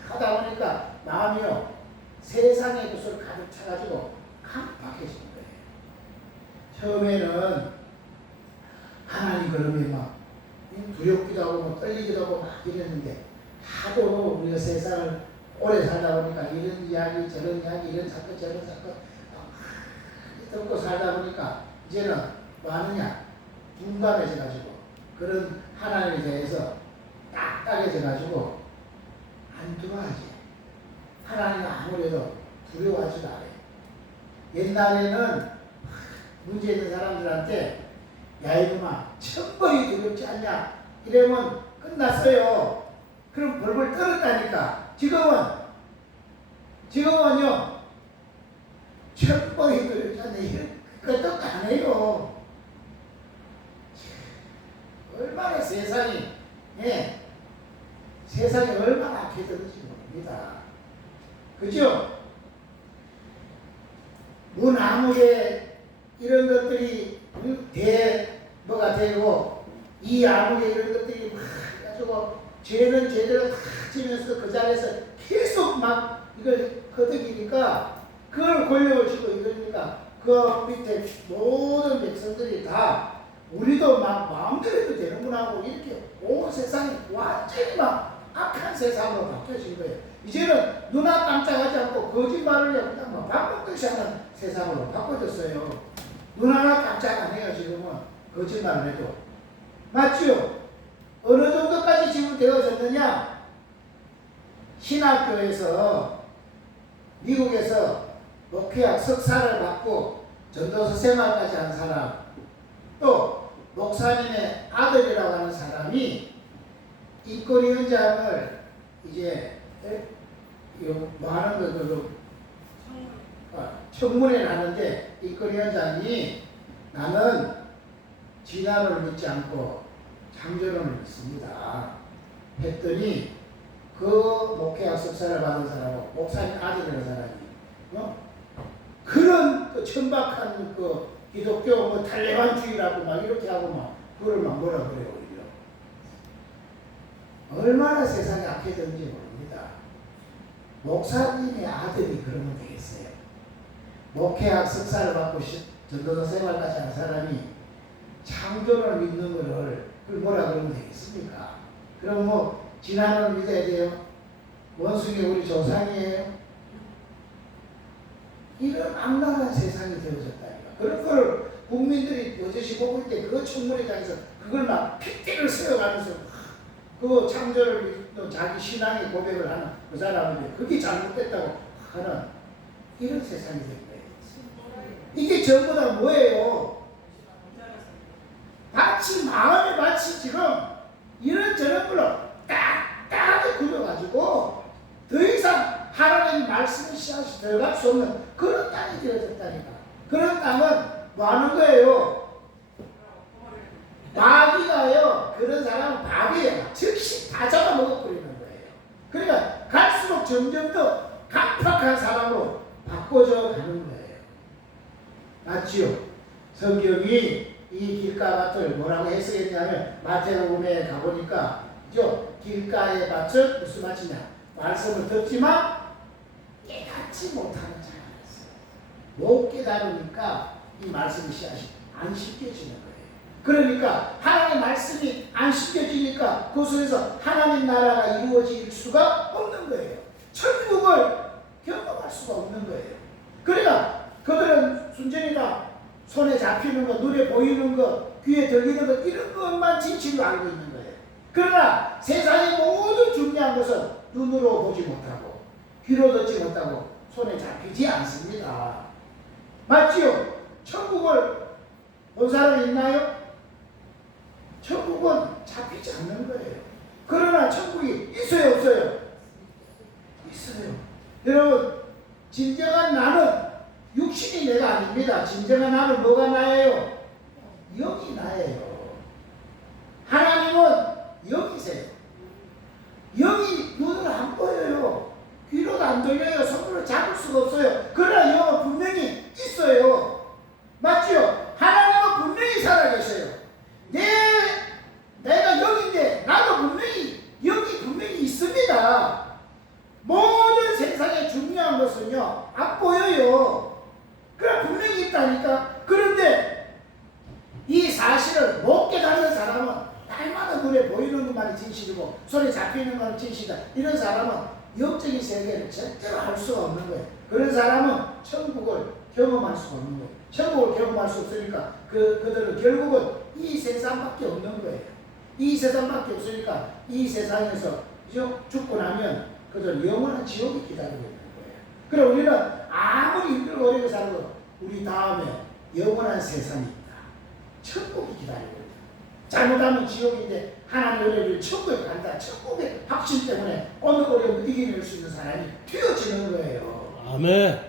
하다 보니까 마음이요 세상의 것을 가득 차가지고 깜빡해진 거예요. 처음에는 하나님 그러면 막 두렵기도 하고 뭐 떨리기도 하고 막 이랬는데 하도 우리가 세상을 오래 살다 보니까 이런 이야기 저런 이야기 이런 사건 저런 사건 듣고 살다 보니까 이제는 뭐 하느냐 둔감해져 가지고 그런 하나님에 대해서 딱딱해져 가지고 안 두려워하지. 하나님은 아무래도 두려워하지도 않아요. 옛날에는 문제 있는 사람들한테 야 이놈아 천벌이 두렵지 않냐 이러면 끝났어요. 그럼 벌벌 떨었다니까. 지금은요 천벌이 두렵지 않냐 이런 것도 안 해요. 얼마나 세상이 세상이 얼마나 악해졌는지 모릅니다. 그죠? 문아무개 이런 것들이 뭐가 되고 이 아무개 이런 것들이 막 해가지고 죄는 죄대로 다 지면서 그 자리에서 계속 막 이걸 거덕이니까 그걸 권력을 쥐고 이러니까 그 밑에 모든 백성들이 다 우리도 막 마음대로 해도 되는구나 하고 이렇게 온 세상이 완전히 막 악한 세상으로 바뀌어진 거예요. 이제는 눈앞 깜짝하지 않고 거짓말을 그냥 막 바꿔듯이 하는 세상으로 바꿔졌어요. 눈 하나 깜짝 안 해요. 지금은 거짓말을 해도. 맞죠? 어느 정도까지 지금 되어졌느냐? 신학교에서 미국에서 목회학 석사를 받고 전도서 생활까지 한 사람, 또 목사님의 아들이라고 하는 사람이 인권위원장을 이제 뭐 하는 것으로 청문회를 하는데 인권위원장이 나는 진화를 믿지 않고 창조론을 믿습니다 했더니 그 목회학 석사를 받은 사람하고 목사님 아들이라는 사람이 그런 그 천박한 그 기독교 뭐 탈레반주의라고 막 이렇게 하고 막 그걸 막 뭐라 그래요. 얼마나 세상이 악해졌는지 모릅니다. 목사님의 아들이 그러면 되겠어요. 목회학 석사를 받고 전도사 생활까지 하는 사람이 창조를 믿는 거를 그걸 뭐라 그러면 되겠습니까? 그럼 뭐 진화를 믿어야 돼요? 원숭이 우리 조상이에요? 이런 악랄한 세상이 되어졌다니까. 그런 걸 국민들이 여럿이 보고 있을 때 그 청문회장에서 그걸 막 핏대를 세워가면서 그 창조를 믿는 자기 신앙의 고백을 하는 그 사람인데 그게 잘못됐다고 하는 이런 세상이 된 거예요. 이게 전부 다 뭐예요? 마음이 지금 이런저런 걸로 딱딱하게 굴려가지고 더 이상 하나님의 말씀의 씨앗이 들어갈 수 없는 그런 땅이 되어졌다니까. 그런 땅은 뭐 하는 거예요? 마귀가요, 그런 사람은 마귀예요. 즉시 다 잡아먹어버리는 거예요. 그러니까 갈수록 점점 더 강팍한 사람으로 바꿔져 가는 거예요. 맞지요? 성경이 이 길가밭을 뭐라고 해석했냐면 마태복음에 가보니까 그죠? 길가의 밭은 무슨 밭이냐? 말씀을 듣지만 깨닫지 못하는 자였어요. 못 깨달으니까 이 말씀이 씨앗이 안 씻겨지는 거예요. 그러니까 하나님의 말씀이 안 씻겨지니까 그 속에서 하나님 나라가 이루어질 수가 없는 거예요. 천국을 경험할 수가 없는 거예요. 그러니까 그들은 순전히 다 손에 잡히는 거, 눈에 보이는 거, 귀에 들리는 거 이런 것만 진실로 알고 있는 거예요. 그러나 세상의 모든 중요한 것은 눈으로 보지 못하고 귀로 듣지 못하고 손에 잡히지 않습니다. 맞지요? 천국을 본 사람이 있나요? 천국은 잡히지 않는 거예요. 그러나 천국이 있어요, 없어요? 있어요. 여러분, 진정한 나는 육신이 내가 아닙니다. 진정한 나는 뭐가 나예요? 영이 나예요. 하나님은 영이세요. 영이 눈으로 안 보여요. 귀로도 안 들려요. 손으로 잡을 수가 없어요. 그러나 영은 분명히 있어요. 맞죠? 하나님은 분명히 살아계셔요. 내가 영인데 나도 분명히 영이 분명히 있습니다. 모든 세상에 중요한 것은요 안 보여요. 그래 분명히 있다니까. 그런데 이 사실을 못 깨닫는 사람은 날마다 눈에 보이는 것만이 진실이고 손에 잡히는 것만 진실이다. 이런 사람은 영적인 세계를 절대로 알 수가 없는 거예요. 그런 사람은 천국을 경험할 수가 없는 거예요. 천국을 경험할 수 없으니까 그들은 결국은 이 세상밖에 없는 거예요. 이 세상밖에 없으니까 이 세상에서 죽고 나면 그들 영원한 지옥이 기다리고 있는 거예요. 그럼 우리는 아무리 힘들고 어렵게 살아도 우리 다음에 영원한 세상이 있다. 천국이 기다리고 있다. 잘못하면 지옥인데 하나님 은혜를 천국에 간다. 천국의 확신 때문에 어느 어려움을 이겨낼 수 있는 사람이 되어지는 거예요. 아멘.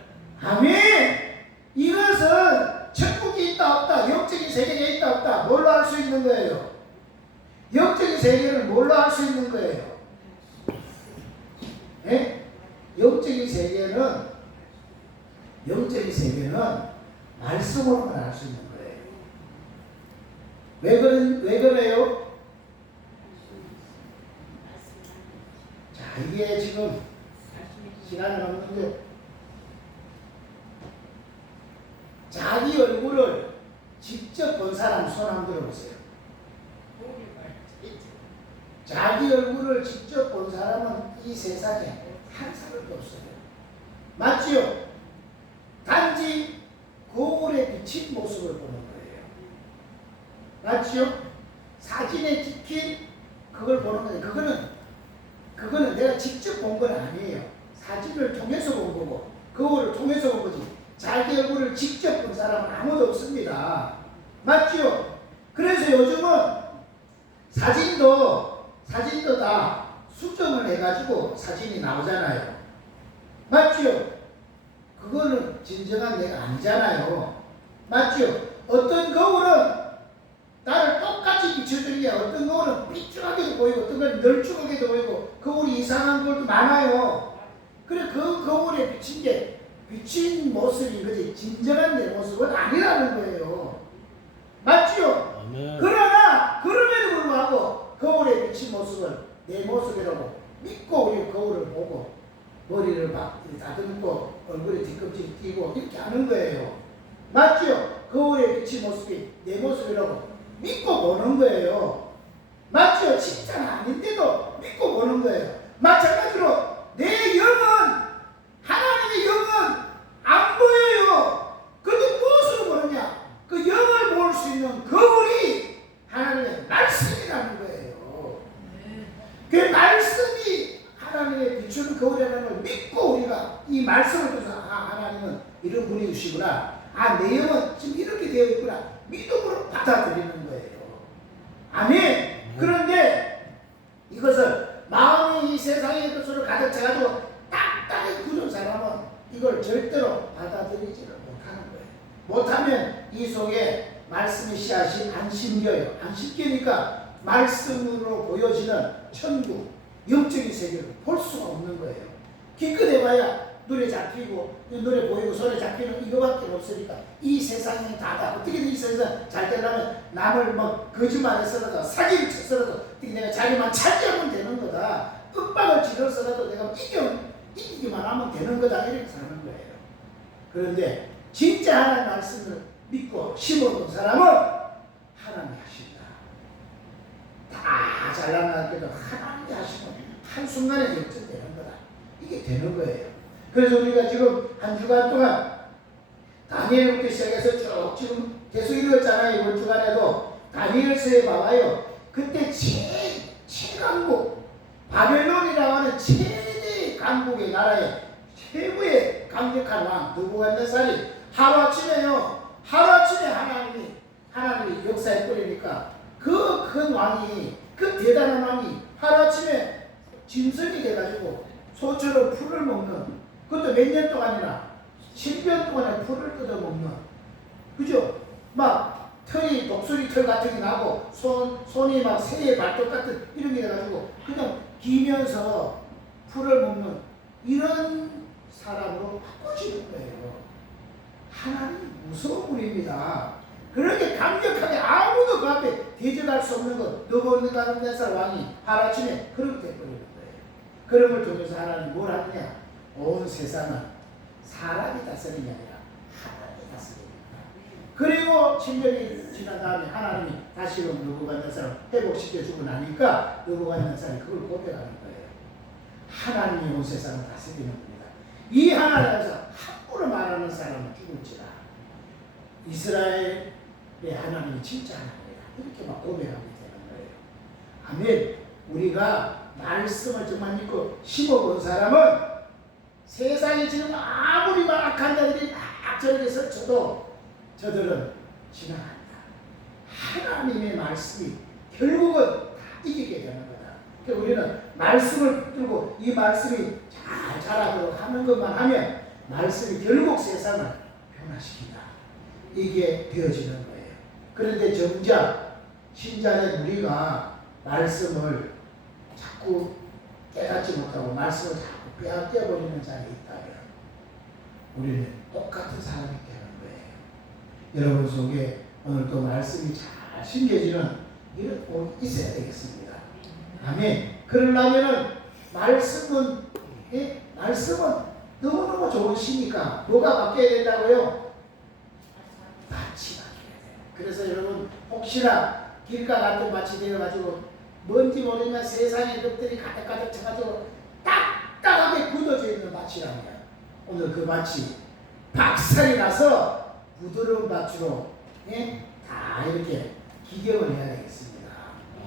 아멘. 이것은 천국이 있다 없다, 영적인 세계가 있다 없다 뭘로 알 수 있는 거예요? 영적인 세계를 뭘로 알 수 있는 거예요? 네? 영적인 세계는 말씀으로만 알 수 있는 거예요. 왜 그래요? 자, 이게 지금 시간이 없는데 자기 얼굴을 직접 본 사람 손 한번 들어보세요. 자기 얼굴을 직접 본 사람은 이 세상에 한 사람도 없어요. 맞지요? 단지 거울에 비친 모습을 보는 거예요. 맞지요? 사진에 찍힌 그걸 보는 거예요. 그거는 내가 직접 본 건 아니에요. 사진을 통해서 본 거고 거울을 통해서 본 거지. 자기 얼굴을 직접 본 사람은 아무도 없습니다. 맞지요? 그래서 요즘은 사진도 다 수정을 해가지고 사진이 나오잖아요. 맞죠? 그거는 진정한 내가 아니잖아요. 맞죠? 어떤 거울은 나를 똑같이 비춰주는 게 어떤 거울은 삐뚤하게도 보이고 어떤 건 널찍하게도 보이고 거울이 이상한 것도 많아요. 그래 그 거울에 비친 모습인 거지 진정한 내 모습은 아니라는 거예요. 맞죠? 그러나 그럼에도 불구하고 거울에 비친 모습을 내 모습이라고 믿고 우리 거울을 보고 머리를 막 다듬고 얼굴에 뒤꿈치 띄고 이렇게 하는 거예요. 맞죠? 거울에 비친 모습이 내 모습이라고 믿고 보는 거예요. 맞죠? 진짜는 아닌데도 믿고 보는 거예요. 마찬가지로 내 영은 하나님의 영은 안 보여요. 근데 무엇으로 보느냐? 그 영을 볼 수 있는 거울이 하나님의 말씀이라는 거예요. 그 말씀이 하나님의 비추는 거울이라는 걸 믿고 우리가 이 말씀을 통해서 하나님은 이런 분이시구나. 내 영은 지금 이렇게 되어 있구나. 믿음으로 받아들이는 거예요. 아멘. 그런데 이것을 마음이 이 세상의 것으로 가득 차가지고 딱딱히 굳은 사람은 이걸 절대로 받아들이지를 못하는 거예요. 못하면 이 속에 말씀의 씨앗이 안 심겨요. 안 심기니까 말씀으로 보여지는 천국, 영적인 세계를 볼 수가 없는 거예요. 기껏해봐야 눈에 잡히고 눈에 보이고 손에 잡히는 이거밖에 없으니까 이 세상이 다다. 어떻게든 이 세상 잘 되려면 남을 뭐 거짓말해서라도 사기를 쳤어라도 어떻게 내가 자기만 차지하면 되는 거다. 윽박을 지르서라도 내가 이기기만 하면 되는 거다. 이렇게 사는 거예요. 그런데 진짜 하나님 말씀을 믿고 심어본 사람은 하나님이 하신다. 다 잘나가게도 하나님이 하시면 한순간에 역전되는 거다. 이게 되는 거예요. 그래서 우리가 지금 한 주간 동안 다니엘부터 시작해서 쭉 지금 계속 읽었잖아요. 이번 주간에도 다니엘서에 봐봐요. 그때 최강국 바벨론이라고 하는 최대 강국의 나라의 최고의 강력한 왕 느부갓네살이 하루아침에요. 하루아침에 하나님이 역사에 뿌리니까 그 큰 왕이 그 대단한 왕이 하루아침에 짐승이 돼가지고 소처럼 풀을 먹는, 그것도 몇 년 동안이나 7년 동안에 풀을 뜯어먹는, 그죠? 막 털이 독수리 털 같은 게 나고 손이 막 새의 발톱 같은 이런 게 돼가지고 그냥 기면서 풀을 먹는 이런 사람으로 바꿔지는 거예요. 하나님 무서운 분입니다. 그렇게 강력하게 아무도 그 앞에 대적할 수 없는 것, 느부갓네살 왕이 하루아침에 그렇게 돼버리는 거예요. 그런 걸 통해서 하나님 뭘 하느냐? 온 세상은 사람이 다스리는 게 아니라 하나님이 다스립니다. 그리고 7년이 지난 다음에 하나님이 다시금 느부갓네살을 회복시켜주고 나니까 느부갓네살이 그걸 고백하는 거예요. 하나님이 온 세상을 다스리는 겁니다. 이 하나님에서 함부로 말하는 사람은 죽을지라. 이스라엘의 하나님이 진짜 하나님이다. 이렇게 막 고백하게 되는 거예요. 아멘. 우리가 말씀을 정말 믿고 심어본 사람은 세상에 지금 아무리 악한 자들이 막 저렇게 설쳐도 저들은 지나간다. 하나님의 말씀이 결국은 다 이기게 되는 거다. 그러니까 우리는 말씀을 붙들고 이 말씀이 잘 자라도록 하는 것만 하면 말씀이 결국 세상을 변화시킨다. 이게 되어지는 거예요. 그런데 정작 신자된 우리가 말씀을 자꾸 깨닫지 못하고 말씀을 자꾸 빼앗겨버리는 자리에 있다면 우리는 똑같은 사람이 되는 거예요. 여러분 속에 오늘 또 말씀이 잘 심겨지는 일은 꼭 있어야 되겠습니다. 아멘. 그러려면은 말씀은 너무너무 좋은 시니까 뭐가 바뀌어야 된다고요? 밭이 바뀌어야 돼요. 그래서 여러분 혹시나 길가 같은 밭이 되어가지고 뭔지 모르지만 세상에 것들이 가득가득 차가지고 딱딱하게 굳어져 있는 밭이라면 오늘 그 밭이 박살이 나서 부드러운 밭으로 다 이렇게 기경을 해야 되겠습니다.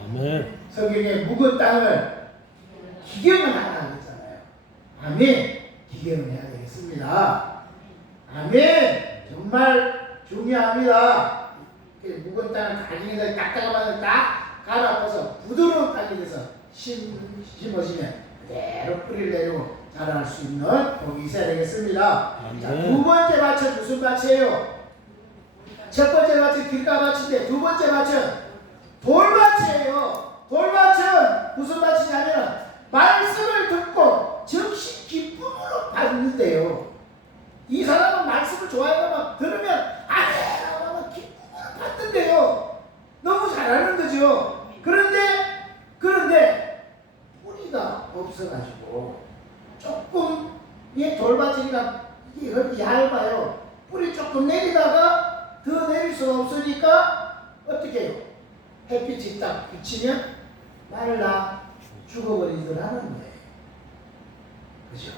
아멘. 성경에 묵은 땅을 기경을 하라 그랬잖아요. 아멘. 기경을 해야 되겠습니다. 아멘. 정말 중요합니다. 묵은 땅을 가정에서 딱딱한 땅을 딱 갈아엎어서 부드러운 땅이 돼서 심어지면 그대로 뿌리를 내리고 자랄 수 있는 복이 있어야 되겠습니다. 자, 두 번째 밭은 무슨 밭이에요? 첫 번째 밭은 길가밭인데 두 번째 밭은 돌밭이에요. 돌밭은 무슨 밭이냐면 말씀을 듣고 즉시 기쁨으로 받는데요. 이 사람은 말씀을 좋아해서 막 들으면 아멘 하고 기쁨으로 받는데요. 너무 잘하는 거죠. 그런데 뿌리가 없어가지고 조금 돌밭이니까 이게 얇아요. 뿌리 조금 내리다가 더 내릴 수가 없으니까 어떻게 해요? 햇빛이 딱 비치면 말라 죽어버리더라는 거예요. 그죠?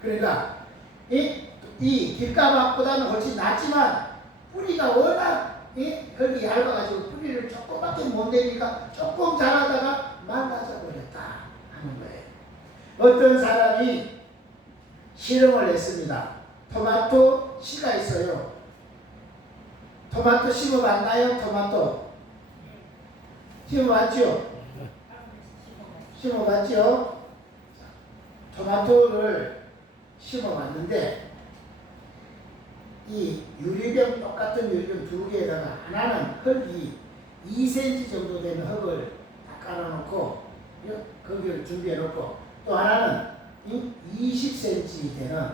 그러니까 이 길가밭보다는 훨씬 낫지만 뿌리가 워낙 흙이 얇아가지고 뿌리를 조금밖에 못 내니까 조금 자라다가 말라져 버렸다 하는 거예요. 어떤 사람이 실험을 했습니다. 토마토 씨가 있어요. 토마토 심어봤나요? 토마토 심어봤죠? 심어봤죠? 토마토를 심어봤는데 이 유리병, 똑같은 유리병 두 개에다가 하나는 흙이 2cm 정도 되는 흙을 다 깔아놓고 거기를 준비해놓고 또 하나는 20cm 되는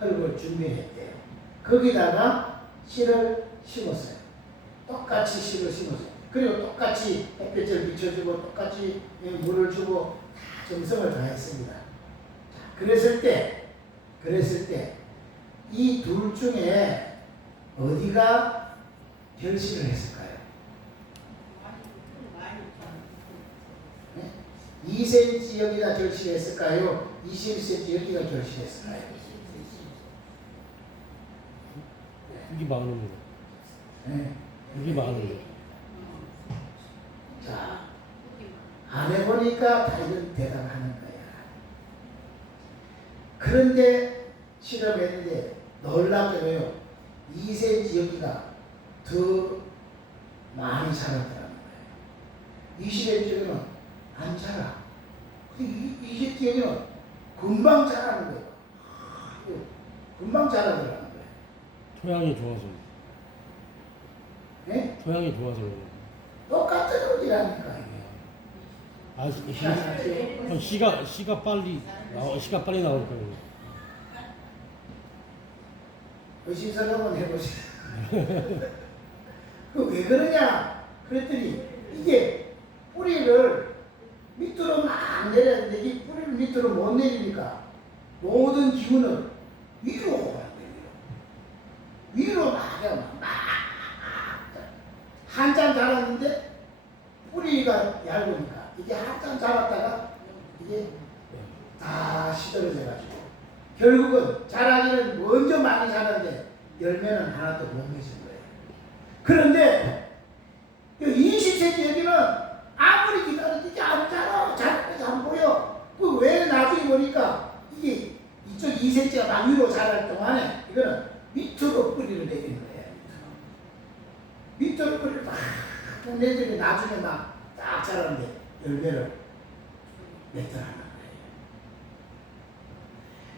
흙을 준비했대요. 거기다가 씨를 심었어요. 똑같이 씨를 심었어요. 그리고 똑같이 햇볕을 비춰주고 똑같이 물을 주고 다 정성을 다했습니다. 그랬을 때 이 둘 중에 어디가 결실을 했을까요? 2cm 여기가 결실했을까요? 21cm 여기가 결실했을까요? 여기 많은 거. 네. 여기 많은 거. 자, 안 해보니까 다 이런 대답하는 거야. 그런데 실험했는데 놀랍게도요, 2cm 여기가 더 많이 자라더라는 거예요. 20cm 여기는 안 자라. 20cm 여기는 금방 자라는 거예요. 금방 자라더라는 거예요. 토양이 좋아서. 네? 토양이 좋아서 그런 거. 똑같은 거라니까 이게. 아, 씨가 빨리 나올 거예요. 의심설 한번 해보세요. 그 왜 그러냐? 그랬더니 이게 뿌리를 밑으로 막 내렸는데 이 뿌리를 밑으로 못 내리니까 모든 기운을 위로 오는 거예요. 위로 막 한참 자랐는데 뿌리가 얇으니까 이게 한참 자랐다가 이게 다 시들어져가지고 결국은 자라기는 먼저 많이 자랐는데 열매는 하나도 못 맺은 거예요. 그런데 20cm 여기는 아무리 기다려도 이게 안 자라. 자라지 안 보여. 그 왜 나중에 보니까 이게 이쪽 2cm가 막 위로 자랄 동안에 이거는 밑으로 뿌리를 내리는 거예요. 밑으로 뿌리를 막 내들이 나중에 막 딱 자라는데 열매를 맺더라는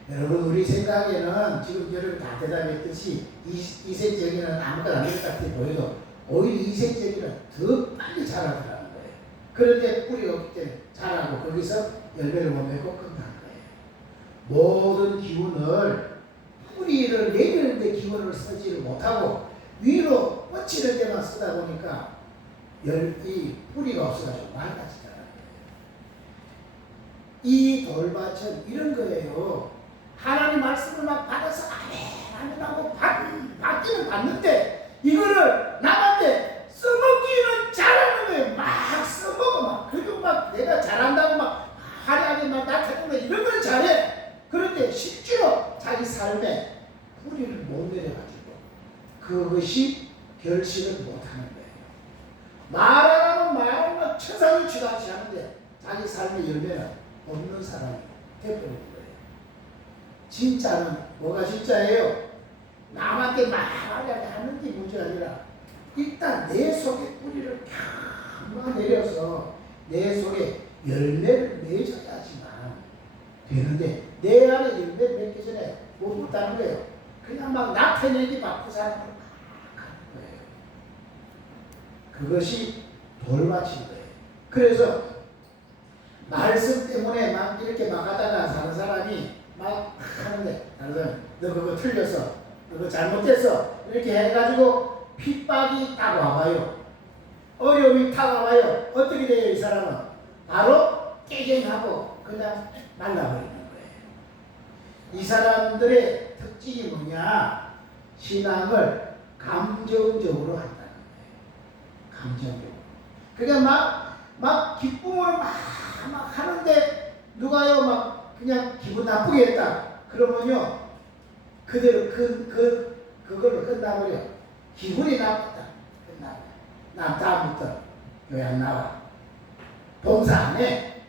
거예요. 여러분 우리 생각에는 지금 여러분 다 대답했듯이 2cm 여기는 아무것도 안 될 것 같아 보여도 오히려 2cm 여기는 더 빨리 자라더라는 거예요. 그런데 뿌리가 없기 때문에 자라고 거기서 열매를 못 맺고 끝나는 거예요. 모든 기운을 뿌리를 내리는데 기운을 쓰지를 못하고 위로 뻗치는 데만 쓰다 보니까 이 뿌리가 없어가지고 맑아지더라는 거예요. 이 돌밭은 이런 거예요. 하나님 말씀을 막 받아서 아멘 하고 받기는 받는데 이거를 남한테 써먹기는 잘하는 거예요. 막 써먹어 막 그리고 막 내가 잘한다고 막 화려하게 막 나타내고 이런 걸 잘해. 그런데 실제로 자기 삶에 뿌리를 못 내려가지고 그것이 결실을 못하는 거예요. 말하라면 말하면 천상을 취하지 하는데 자기 삶의 열매는 없는 사람이 되어버리는 거예요. 진짜는 뭐가 진짜예요? 남한테 말하려고 하는 게 문제가 아니라 일단 내 속에 뿌리를 쫙 내려서 내 속에 열매를 맺어야지만 되는데 내 안에 열매를 맺기 전에 못 못하는 거예요. 그냥 막 나타내기 바쁜 사람을 막 하는 거예요. 그것이 돌밭인 거예요. 그래서 말씀 때문에 막 이렇게 막 하다가 사는 사람이 막 하는데 다른 사람이 너 그거 틀렸어, 너 그거 잘못됐어 이렇게 해가지고 핍박이 딱 와봐요. 어려움이 딱 와봐요. 어떻게 돼요? 이 사람은 바로 깨갱하고 그냥 말라버리는 거예요. 이 사람들의 특징이 뭐냐? 신앙을 감정적으로 한다는 거예요. 감정적으로. 그러니까 막 기쁨을 막 하는데 누가요 막 그냥 기분 나쁘게 했다. 그러면요 그대로 그걸로 끝나버려. 기분이 나쁘다. 끝나버려. 난 다음부터 교회 안 나와. 봉사 안 해.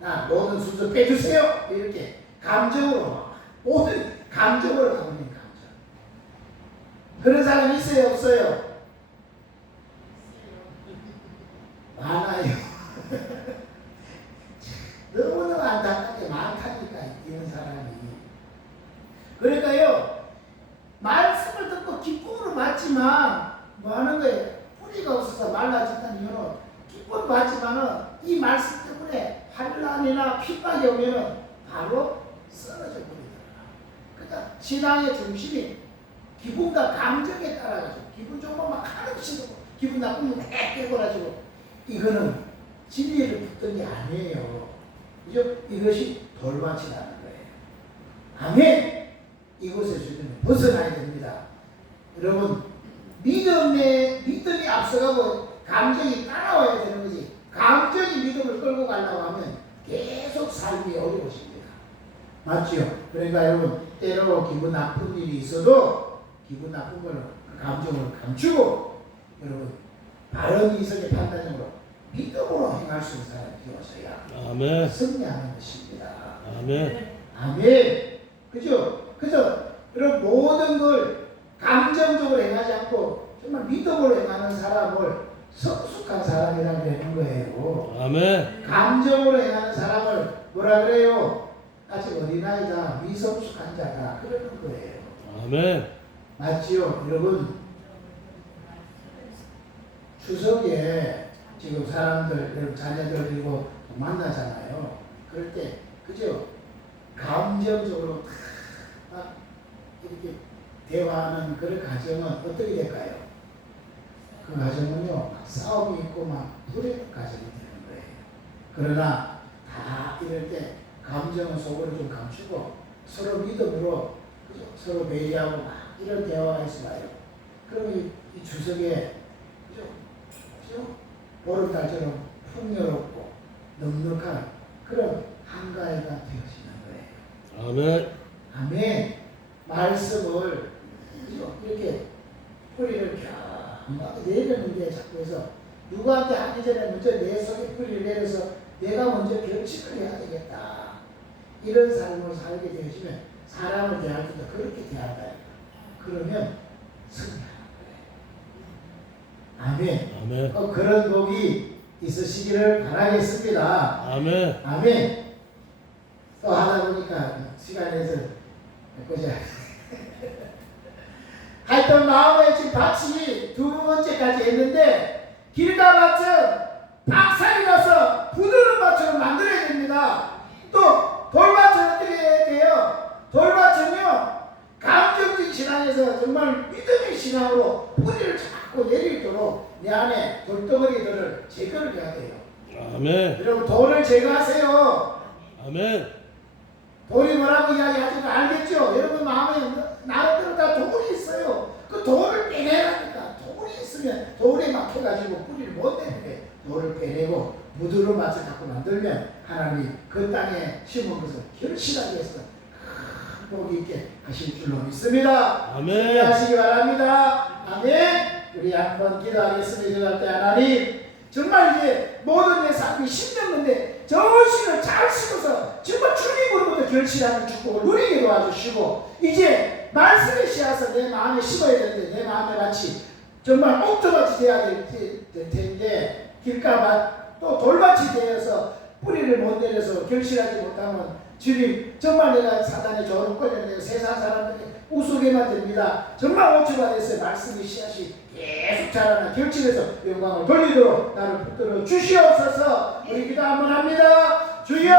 나 모든 순서 빼주세요. 이렇게 감정으로 모든 감정으로 가버리는 감정. 그런 사람이 있어요 없어요? 많아요. 너무너무 안타깝게 많다니까 이런 사람이. 그러니까요 말씀을 듣고 기쁨으로 받지만 뭐 하는 거예요? 뿌리가 없어서 말라진다는 이유는 기쁨을 받지만은 이 말씀 때문에 환난이나 핍박이 오면은 바로 쓰러져 버리더라. 그러니까 신앙의 중심이 기분과 감정에 따라가지고 기분 좋으면 막 하는 것이 되고 기분 나쁘면 깨버려지고 이거는 진리를 붙든 게 아니에요. 그죠? 이것이 돌밭이라는 거예요. 아멘! 이곳에서 벗어나야 됩니다. 여러분, 믿음이 앞서가고 감정이 따라와야 되는 거지. 감정이 믿음을 끌고 가려고 하면 계속 삶이 어려워집니다. 맞죠? 그러니까 여러분, 때로 기분 나쁜 일이 있어도 기분 나쁜 거는 그 감정을 감추고 여러분 바른 이성의 판단력으로 믿음으로 행할 수 있는 사람이 되어서야 아멘. 승리하는 것입니다. 아멘. 아멘. 그죠? 그죠? 이런 모든 걸 감정적으로 행하지 않고 정말 믿음으로 행하는 사람을 성숙한 사람이라고 하는 거예요. 아멘. 감정으로 행하는 사람을 뭐라 그래요? 아직 어린아이다, 미성숙한 자다 그러는 거예요. 아멘. 맞지요? 여러분 추석에 지금 사람들 여러분 자녀들 그리고 만나잖아요. 그럴 때 그죠? 감정적으로 막 이렇게 대화하는 그런 가정은 어떻게 될까요? 그 가정은요 막 싸움이 있고 막 불의 가정이 되는 거예요. 그러나 다 이럴 때 감정은 속으로 좀 감추고 서로 믿음으로 그죠? 서로 배려하고 막 이런 대화가 있어요. 그러면 이 추석에 그죠? 그죠? 보름달처럼 풍요롭고 넉넉한 그런 한가위가 되어지는 거예요. 아멘. 아멘. 말씀을 그죠? 이렇게 뿌리를 막 내렸는데 자꾸 해서 누구한테 하기 전에 먼저 내 속에 뿌리를 내려서 내가 먼저 결심을 해야 되겠다. 이런 삶을 살게 되시면 사람을 대할 때도 그렇게 대한다. 그러면 승리하는 거예요. 아멘. 아멘. 그런 복이 있으시기를 바라겠습니다. 아멘. 아멘. 또 하다 보니까 시간에서 보자. 하여튼 마음의 집 밭이 두 번째까지 했는데 길가 밭은 박살이 나서 부드러운 밭으로 만들어야 됩니다. 또 돌밭은 어떻게 해야 돼요? 돌밭은요 감정적인 신앙에서 정말 믿음의 신앙으로 뿌리를 자꾸 내리도록 내 안에 돌덩어리들을 제거를 해야 돼요. 아멘. 여러분 돌을 제거하세요. 아멘. 돌이 뭐라고 이야기하지는 알겠죠? 여러분 마음에 나름대로 다 돌이 있어요. 그 돌을 빼내라니까. 돌이 있으면 돌에 막혀가지고 뿌리를 못 내는데 돌을 빼내고 부드러운 맛을 갖고 만들면 하나님이 그 땅에 심은 것을 결실하게 해서 큰 복이 있게 하실 줄로 믿습니다. 아멘. 하시기 바랍니다. 아멘. 우리 한번 기도하겠습니다. 기도할 때 하나님 정말 이제 모든 내 삶이 심렸는데 저 신을 잘 심어서 정말 주님으로부터 결실하는 축복을 누리게 도와주시고 이제 말씀의 씨앗을 내 마음에 심어야 되는데 내 마음에 같이 정말 옥토밭이 되어야 될 텐데 길가밭 또 돌밭이 되어서 뿌리를 못 내려서 결실하지 못하면 주님 정말 내가 사단의 조언을 꺼내내고 세상 사람들이 우스개만 됩니다. 정말 오초밭에서 말씀의 씨앗이 계속 자라나 결실해서 영광을 돌리도록 나를 붙들어 주시옵소서. 우리 기도 한번 합니다. 주여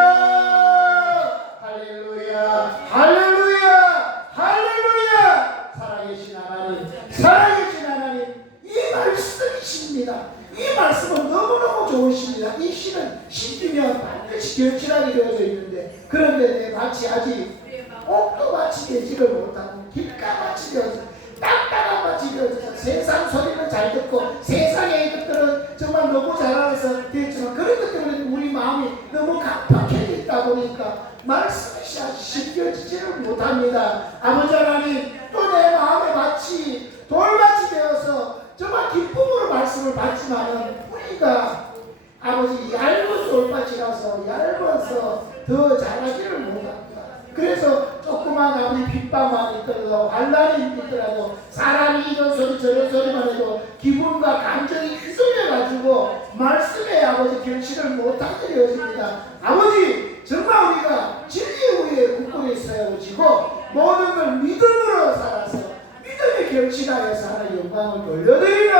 할렐루야 할렐루야 할렐루야. 살아계신 하나님 살아계신 하나님 이 말씀이십니다. 이 말씀은 너무너무 좋으십니다. 이 시는 심기면 반드시 결실하게 되어져 있는데 그런데 내 밭이 아직 옥토밭이 되지를 못하고 길가밭이 되어서 딱딱한 밭이 되어서 세상 소리는 잘 듣고 세상의 것들은 정말 너무 잘알아서 되지만 그런 것 때문에 우리 마음이 너무 강팍해 있다 보니까 말씀이 심겨지지를 못합니다. 아버지 하나님 또 내 마음의 밭이 돌밭이 되어서 정말 기쁨으로 말씀을 받지만은 우리가 아버지 얇은 돌밭이라서 얇아서 더 잘하지를 못합니다. 그래서 조그만 아무리 빗방만 있더라도 환란이 있더라도 사람이 이런 소리 저런 소리만 해도 기분과 감정이 휘둘려가지고 말씀에 아버지 결실을 못하게 되어집니다. 아버지 정말 우리가 진리 위에 굳고 있어야 지고 모든 걸 믿음으로 살아서 믿음의 결실하여서 하나님 영광을 돌려드리는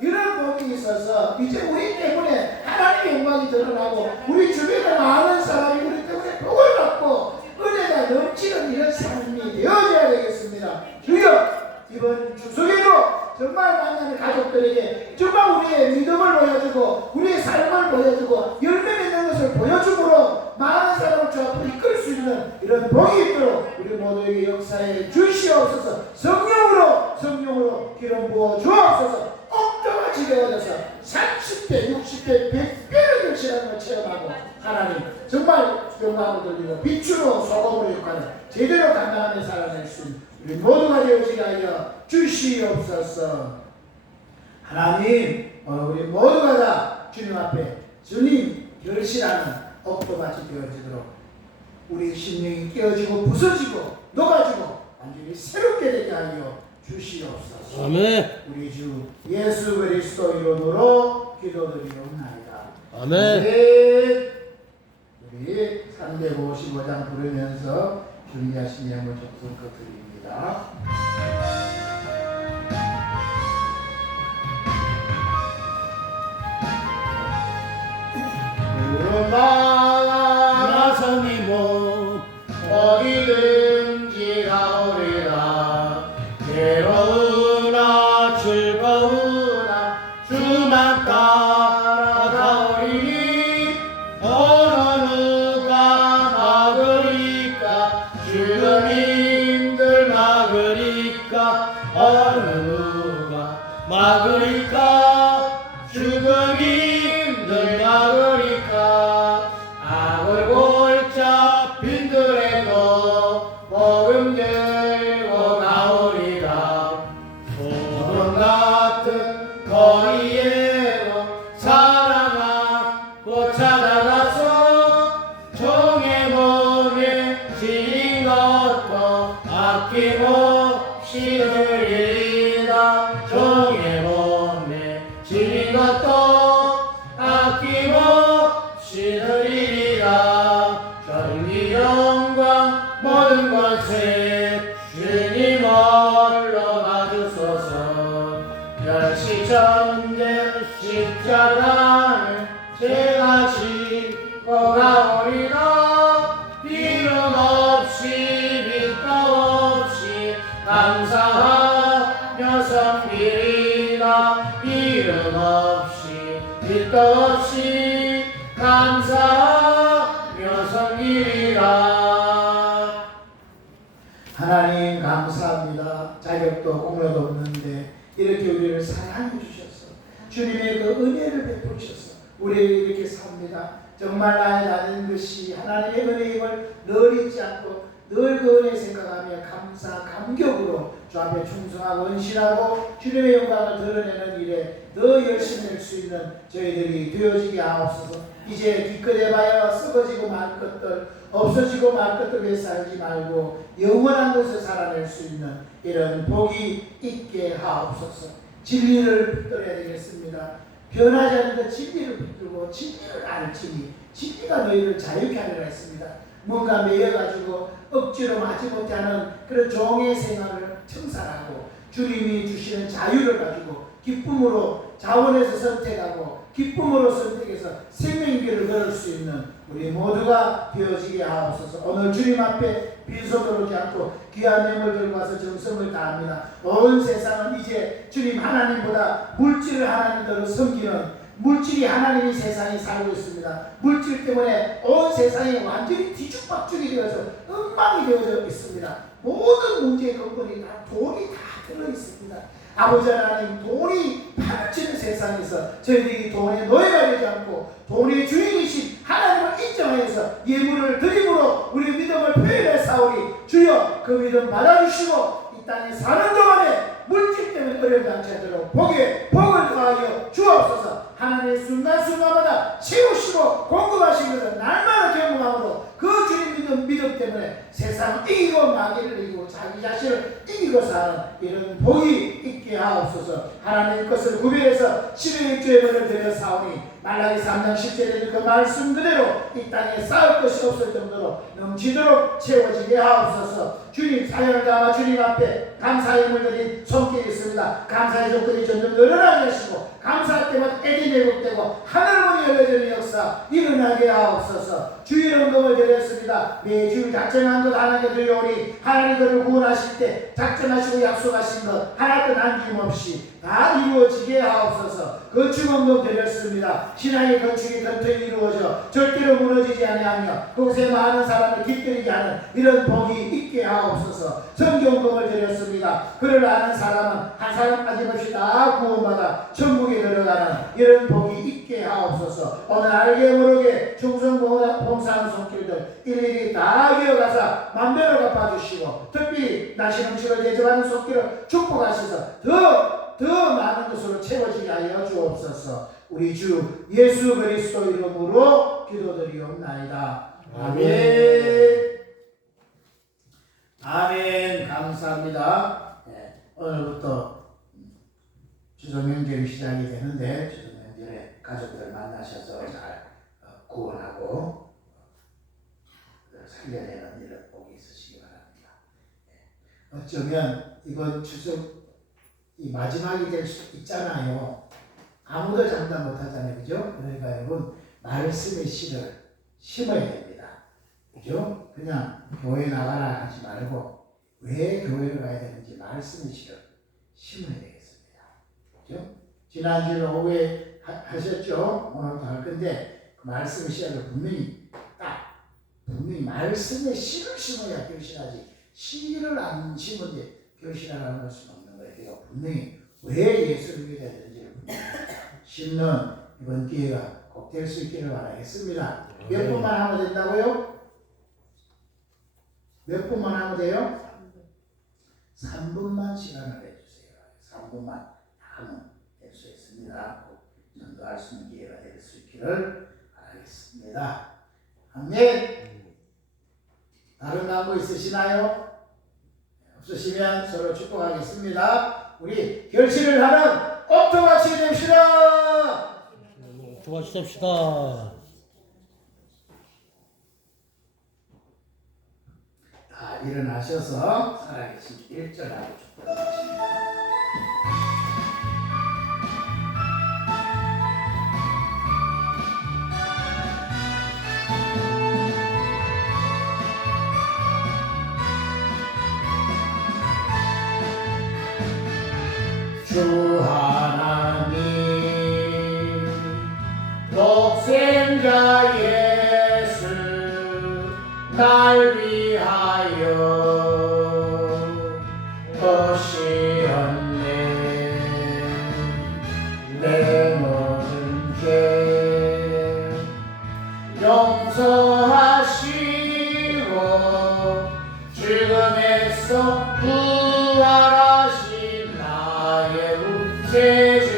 이런 복이 있어서 이제 우리 때문에 하나님의 영광이 드러나고 우리 주변에 많은 사람이 우리 때문에 복을 받고 은혜가 넘치는 이런 삶이 되어져야 되겠습니다. 주여 이번 추석에도 정말 만나는 가족들에게 정말 우리의 믿음을 보여주고 우리의 삶을 보여주고 열매 맺는 것을 보여줌으로 많은 사람을 주 앞으로 이끌 수 있는 이런 복이 있도록 우리 모두에게 역사해 주시옵소서. 성령으로 기름 부어 주옵소서. 옥토같이 되어져서 30대 60대 100배를 결실하는 걸 체험하고 하나님 정말 영광을 돌리고 빛으로 소금으로 역할을 제대로 감당하며 살아낼 수 있는 우리 모두가 되어지게 하여 주시옵소서. 하나님, 오늘 우리 모두가 다 주님 앞에 주님 결실하는 옥토밭이 되어지도록 우리 심령이 깨어지고 부서지고 녹아지고 완전히 새롭게 되게 하여 주시옵소서. 아멘. 우리 주 예수 그리스도 이름으로 기도드리옵나이다. 아멘. 우리 355장 부르면서 준비하신 예물 접속 드립니다. 나성이 못 어디든지 가오리라. 괴로우나 즐거우나 주만 따라가오리니 어느 누가 막으리까. 주님들 막으리까. 어느 누가 막으리까. 죽음인들 막으리까. 악을 골짜 빈들에도 복음 들고 나오리라. 소돔 같은 거리에도 사랑하고 찾아가서 종의 몸에 지닌 것도 아낌없이 드리리다. 종의 몸에 지닌 것도 아낌없이 드리리라. 전기 영광 모든 것에 주님 홀로 봐주소서. 멸시전쟁 십자가는 제가 지고 가오리라. 이름 없이 빛도 없이 감사하며 섬기리라. 이름 없이 빛도 없이 감사하며 섬기리라. 하나님 감사합니다. 자격도 공로도 없는데 이렇게 우리를 사랑해 주셔서 주님의 그 은혜를 베푸셔서 우리 이렇게 삽니다. 정말 나의 나는 것이 하나님의 은혜임을 늘 잊지 않고 늘 그 은혜 생각하며 감사 감격으로 주 앞에 충성하고 헌신하고 주님의 영광을 드러내는 일에 더 열심히 할 수 있는 저희들이 되어지게 하옵소서. 이제 기껏해봐야 썩어지고 말 것들 없어지고 말 것들 위해 살지 말고 영원한 곳에 살아낼 수 있는 이런 복이 있게 하옵소서. 진리를 붙들어야 되겠습니다. 변하지 않는 그 진리를 붙들고 진리를 알지니 진리가 너희를 자유케 하리라 했습니다. 뭔가 매여가지고 억지로 마지못해 하는 그런 종의 생활을 청산하고 주님이 주시는 자유를 가지고 기쁨으로 자원해서 선택하고 기쁨으로 선택해서 생명길을 걸을 수 있는 우리 모두가 되어지게 하옵소서. 오늘 주님 앞에 빈손으로 오지 않고 귀한 예물 들고 와서 정성을 다합니다. 온 세상은 이제 주님 하나님보다 물질을 하나님대로 섬기는 물질이 하나님이 세상에 살고 있습니다. 물질 때문에 온 세상이 완전히 뒤죽박죽이 되어서 엉망이 되어져 있습니다. 모든 문제의 근본이 다 돈이 다 들어있습니다. 아버지 하나님, 돈이 파묻히는 세상에서 저희들이 돈에 노예가 되지 않고 돈의 주인이신 하나님을 인정하여서 예물을 드림으로 우리 믿음을 표현해 사오리. 주여 그 믿음 받아주시고 이 땅에 사는 동안에 물질 때문에 어려움이 않지 않도록 복에 복을 더하여 주옵소서. 하나님의 순간순간마다 채우시고 공급하신 것을 날마다 경험함으로 그 주님 믿음 때문에 세상을 이기고 마귀를 이기고 자기 자신을 이기고 사는 이런 복이 있게 하옵소서. 하나님의 것을 구별해서 11조 예물을 드려 사오니 말라기 3장 10절에 그 말씀 그대로 이 땅에 쌓을 것이 없을 정도로 넘치도록 채워지게 하옵소서. 주님 사역을 담아 주님 앞에 감사의 예물들이 손길이 있습니다. 감사의 조건이 점점 늘어나게 하시고 감사할 때마다 애기 내복되고 하늘문이 열려지는 역사 일어나게 하옵소서. 주의 헌금을 드렸습니다. 매주 작정한 것 하나님께 드려오니 하나님 그를 구원하실 때 작정하시고 약속하신 것 하나도 남김없이 다 이루어지게 하옵소서. 건축헌금 드렸습니다. 신앙의 건축이 튼튼히 이루어져 절대로 무너지지 아니하며 그곳에 많은 사람을 깃들이게 하는 이런 복이 있게 하옵소서. 성경금을 드렸습니다. 그를 아는 사람은 한 사람 빠짐없이 다 구원받아 천국에 들어가는 이런 복이 있게 하옵소서. 오늘 알게 모르게 충성봉사하는 손길들 일일이 다 이어가서 만배로 갚아주시고 특히 날씨 넘치고 주옵소서. 우리 주 예수 그리스도 이름으로 기도드리옵나이다. 아멘. 아멘. 감사합니다. 네, 오늘부터 추수명절이 시작이 되는데 추수명절에 가족들 만나셔서 잘 구원하고 살려내는 일은 꼭 있으시기 바랍니다. 어쩌면 이번 추석 이 마지막이 될 수 있잖아요. 아무도 장담 못하잖아요, 그죠? 그러니까 여러분 말씀의 씨를 심어야 됩니다, 그죠? 그냥 교회 나가라 하지 말고 왜 교회를 가야 되는지 말씀의 씨를 심어야 되겠습니다, 그죠? 지난주 오후에 하셨죠? 오늘도 할 건데 그 말씀의 씨를 분명히 말씀의 씨를 심어야 결실하지 씨를 안 심은데 결실하라는 수는 없는 거예요. 그러니까 분명히 왜 예수를 믿어야 되는지를 심는 이번 기회가 꼭 될 수 있기를 바라겠습니다. 몇 분만 하면 된다고요? 몇 분만 하면 돼요? 3분만 시간을 내주세요. 3분만 하면 될 수 있습니다. 꼭 전도할 수 있는 기회가 될 수 있기를 바라겠습니다. 아멘. 다른 광고 있으시나요? 없으시면 서로 축복하겠습니다. 우리 결실을 하는 옥토같이 됩시다. 도와주십시다. 다 일어나셔서 살아계신 1절하고 축복하십니다. 주 하나님 독생자 예수 날 위하여 오시었네. 내 모든 죄 용서하시고 죽음에서 부활하신 나의 구세주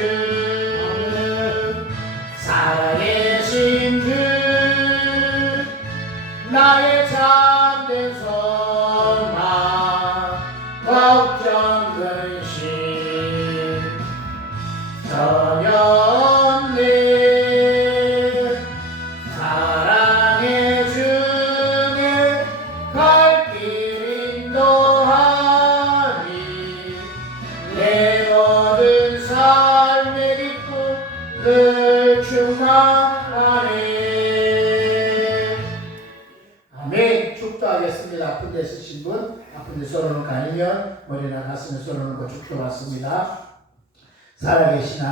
살아계신 주 나의 참된 소망 걱정 근심 전혀 없네. 사랑해 주네 갈 길 인도하니 내 모든 삶의 기쁨 늘 충만하네. 아멘. 축도하겠습니다. 아픈 데 쓰신 분, 아픈 데 쏘는 거 아니면 머리나 가슴에 쏘는 거 축도받습니다. 살아계신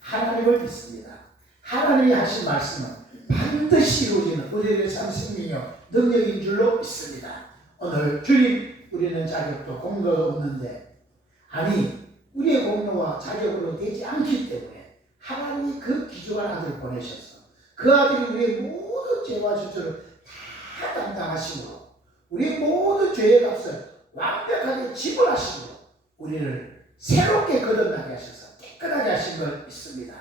하나님을 믿습니다. 하나님이 하신 말씀은 반드시 이루어지는 우리에게 참 생명이요 능력인 줄로 믿습니다. 오늘 주님, 우리는 자격도 공로도 없는데 우리의 공로와 자격으로 되지 않기 때문에 하나님이 그 귀중한 아들을 보내셔서 그 아들이 우리의 모든 죄와 저주를 다 담당하심으로 우리의 모든 죄의 값을 완벽하게 지불하심으로 우리를 새롭게 거듭나게 하셔서 깨끗하게 하신 걸 믿습니다.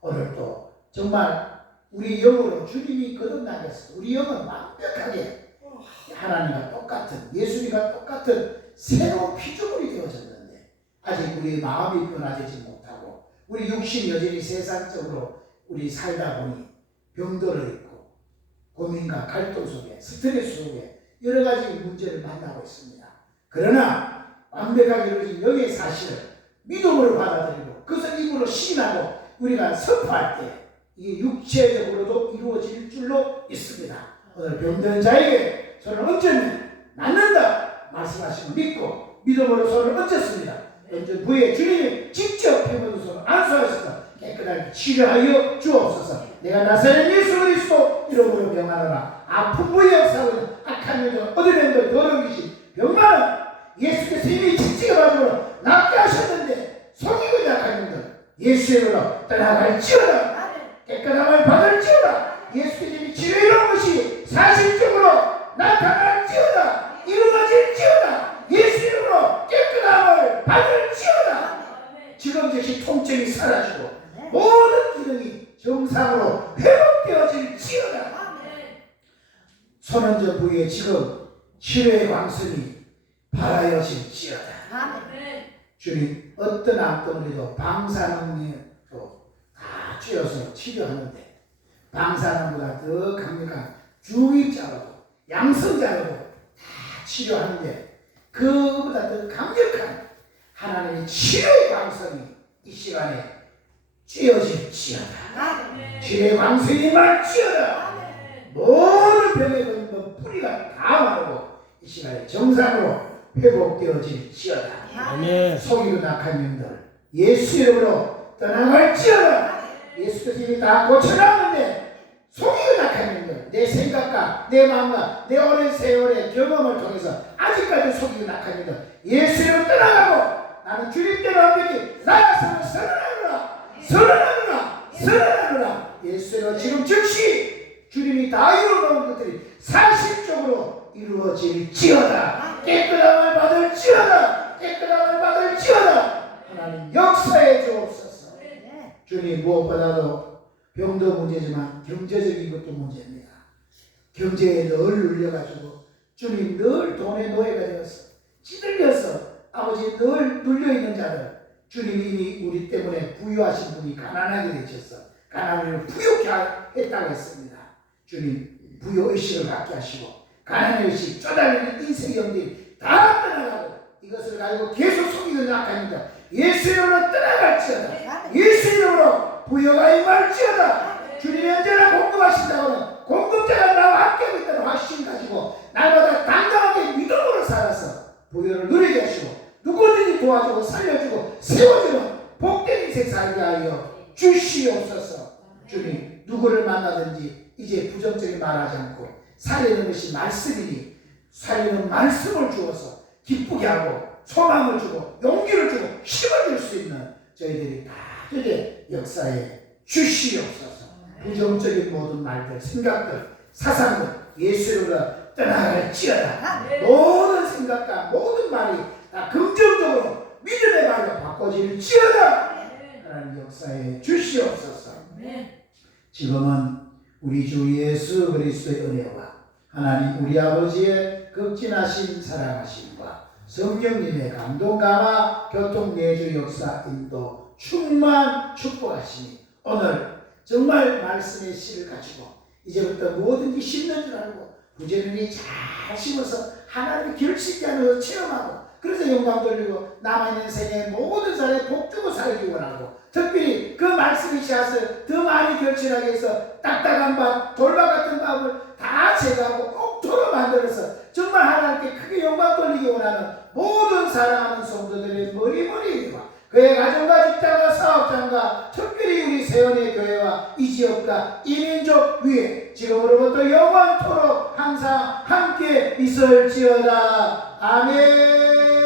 오늘도 정말 우리 영으로 주님이 거듭나게 하셔서 우리 영은 완벽하게 하나님과 똑같은 예수님과 똑같은 새로운 피조물이 되어졌는데 아직 우리 마음이 변화되지 못하고 우리 육신이 여전히 세상적으로 우리 살다 보니 병들어 있고 고민과 갈등 속에 스트레스 속에 여러 가지 문제를 만나고 있습니다. 그러나 완벽하게 이루어진 영의 사실을 믿음으로 받아들이고 그것을 입으로 시인하고 우리가 선포할 때 이게 육체적으로도 이루어질 줄로 있습니다. 오늘 병든 자에게 손을 얹으면 낫는다 말씀하시면 믿고 믿음으로 손을 얹었습니다. 얹은 부에 주님이 직접 피묻은 손을 안수하셔서 깨끗하게 치료하여 주옵소서. 내가 나사렛 예수 그리스도 이름으로 병하노라. 아픈 부에 역사하는 악한 영혼 어디든지 더러운 귀신 병만은 예수께서 이미 직지가 받으러 낫게 하셨는데 속이고 약한 영들 예수의 이름으로 떠나갈지어다. 깨끗함을 받을지어다. 예수께서 이미 치료해놓은 것이 사실적으로 나타날지어다. 이루어질지어다. 예수 이름으로 깨끗함을 받을지어다. 지금 즉시 통증이 사라지고 손은저 부위에 지금 치료의 광선이 발하여질지어다. 아멘. 주님 어떤 암덩어리도 방사능으로 다 쬐어서 치료하는데 방사능보다 더 강력한 중입자로도 양성자로도 다 치료하는데 그보다 더 강력한 하나님의 치료의 광선이 이 시간에 쬐어질지어다. 아멘. 치료의 광선이 말지어다. 아멘. 모든 병에 걸린 뿌리가 다 마르고 이 시간에 정상으로 회복되어질지어다. 아멘. 속이고 낙한 영들 예수 이름으로 떠나갈지어다. 예수께서 이미 다 고쳐놨는데 속이고 낙한 영들 내 생각과 내 마음과 내 오랜 세월의 경험을 통해서 아직까지 속이고 낙한 영들 예수 이름으로 떠나가고 나는 주님대로 완벽히 나아서는 선언하노라. 예수 이름으로 지금 즉시 주님이 다 이루어놓은 것들이 사실적으로 이루어질지어다. 깨끗함을 받을지어다. 하나님 역사해 주옵소서. 주님 무엇보다도 병도 문제지만 경제적인 것도 문제입니다. 경제에 늘 눌려가지고 주님 늘 돈의 노예가 되어서 찌들려서 아버지 늘 눌려있는 자들 주님이 이미 우리 때문에 부유하신 분이 가난하게 되셔서 가난을 부유케 했다고 했습니다. 주님 부유의식을 갖게 하시고 가난의 의식 쪼달리는 인생의 영들이 다 떠나가고 이것을 가지고 계속 속이는 약합니다. 예수 이름으로 떠나갈지어다. 예수 이름으로 부여가 임할지어다. 주님이 언제나 공급하신다고는 공급자가 나와 함께하고 있다는 확신 가지고 날마다 당당하게 믿음으로 살아서 부여를 누리게 하시고 누구든지 도와주고 살려주고 세워주는 복된 인생 살게 하여 주시옵소서. 주님 누구를 만나든지 이제 부정적인 말하지 않고 살리는 것이 말씀이니 살리는 말씀을 주어서 기쁘게 하고 소망을 주고 용기를 주고 힘을 줄 수 있는 저희들이 다 되게 역사에 주시옵소서. 부정적인 모든 말들 생각들 사상들 예수로 떠나갈지어다. 모든 생각과 모든 말이 다 긍정적으로 믿음의 말로 바꿔질지어다. 하나님 역사에 주시옵소서. 지금은 우리 주 예수 그리스도의 은혜와 하나님 우리 아버지의 극진하신 사랑하심과 성령님의 감동 감화 교통 내주 역사 인도 충만 축복하시니 오늘 정말 말씀의 씨를 가지고 이제부터 뭐든지 심는 줄 알고 부지런히 잘 심어서 하나님의 결실케 하면서 체험하고 그래서 영광 돌리고 남아있는 생에 모든 사람에 복 주고 살기 원하고 특별히 그 말씀이 씨앗을 더 많이 결실하게 해서 딱딱한 밥, 돌밥 같은 밥을 다 제거하고 옥토로 만들어서 정말 하나님께 크게 영광 돌리기 원하는 모든 사랑하는 성도들의 머리머리와 그의 가정과 직장과 사업장과 특별히 우리 세원의 교회와 이 지역과 이 민족 위에 지금으로부터 영원토록 항상 함께 있을지어다. 아멘.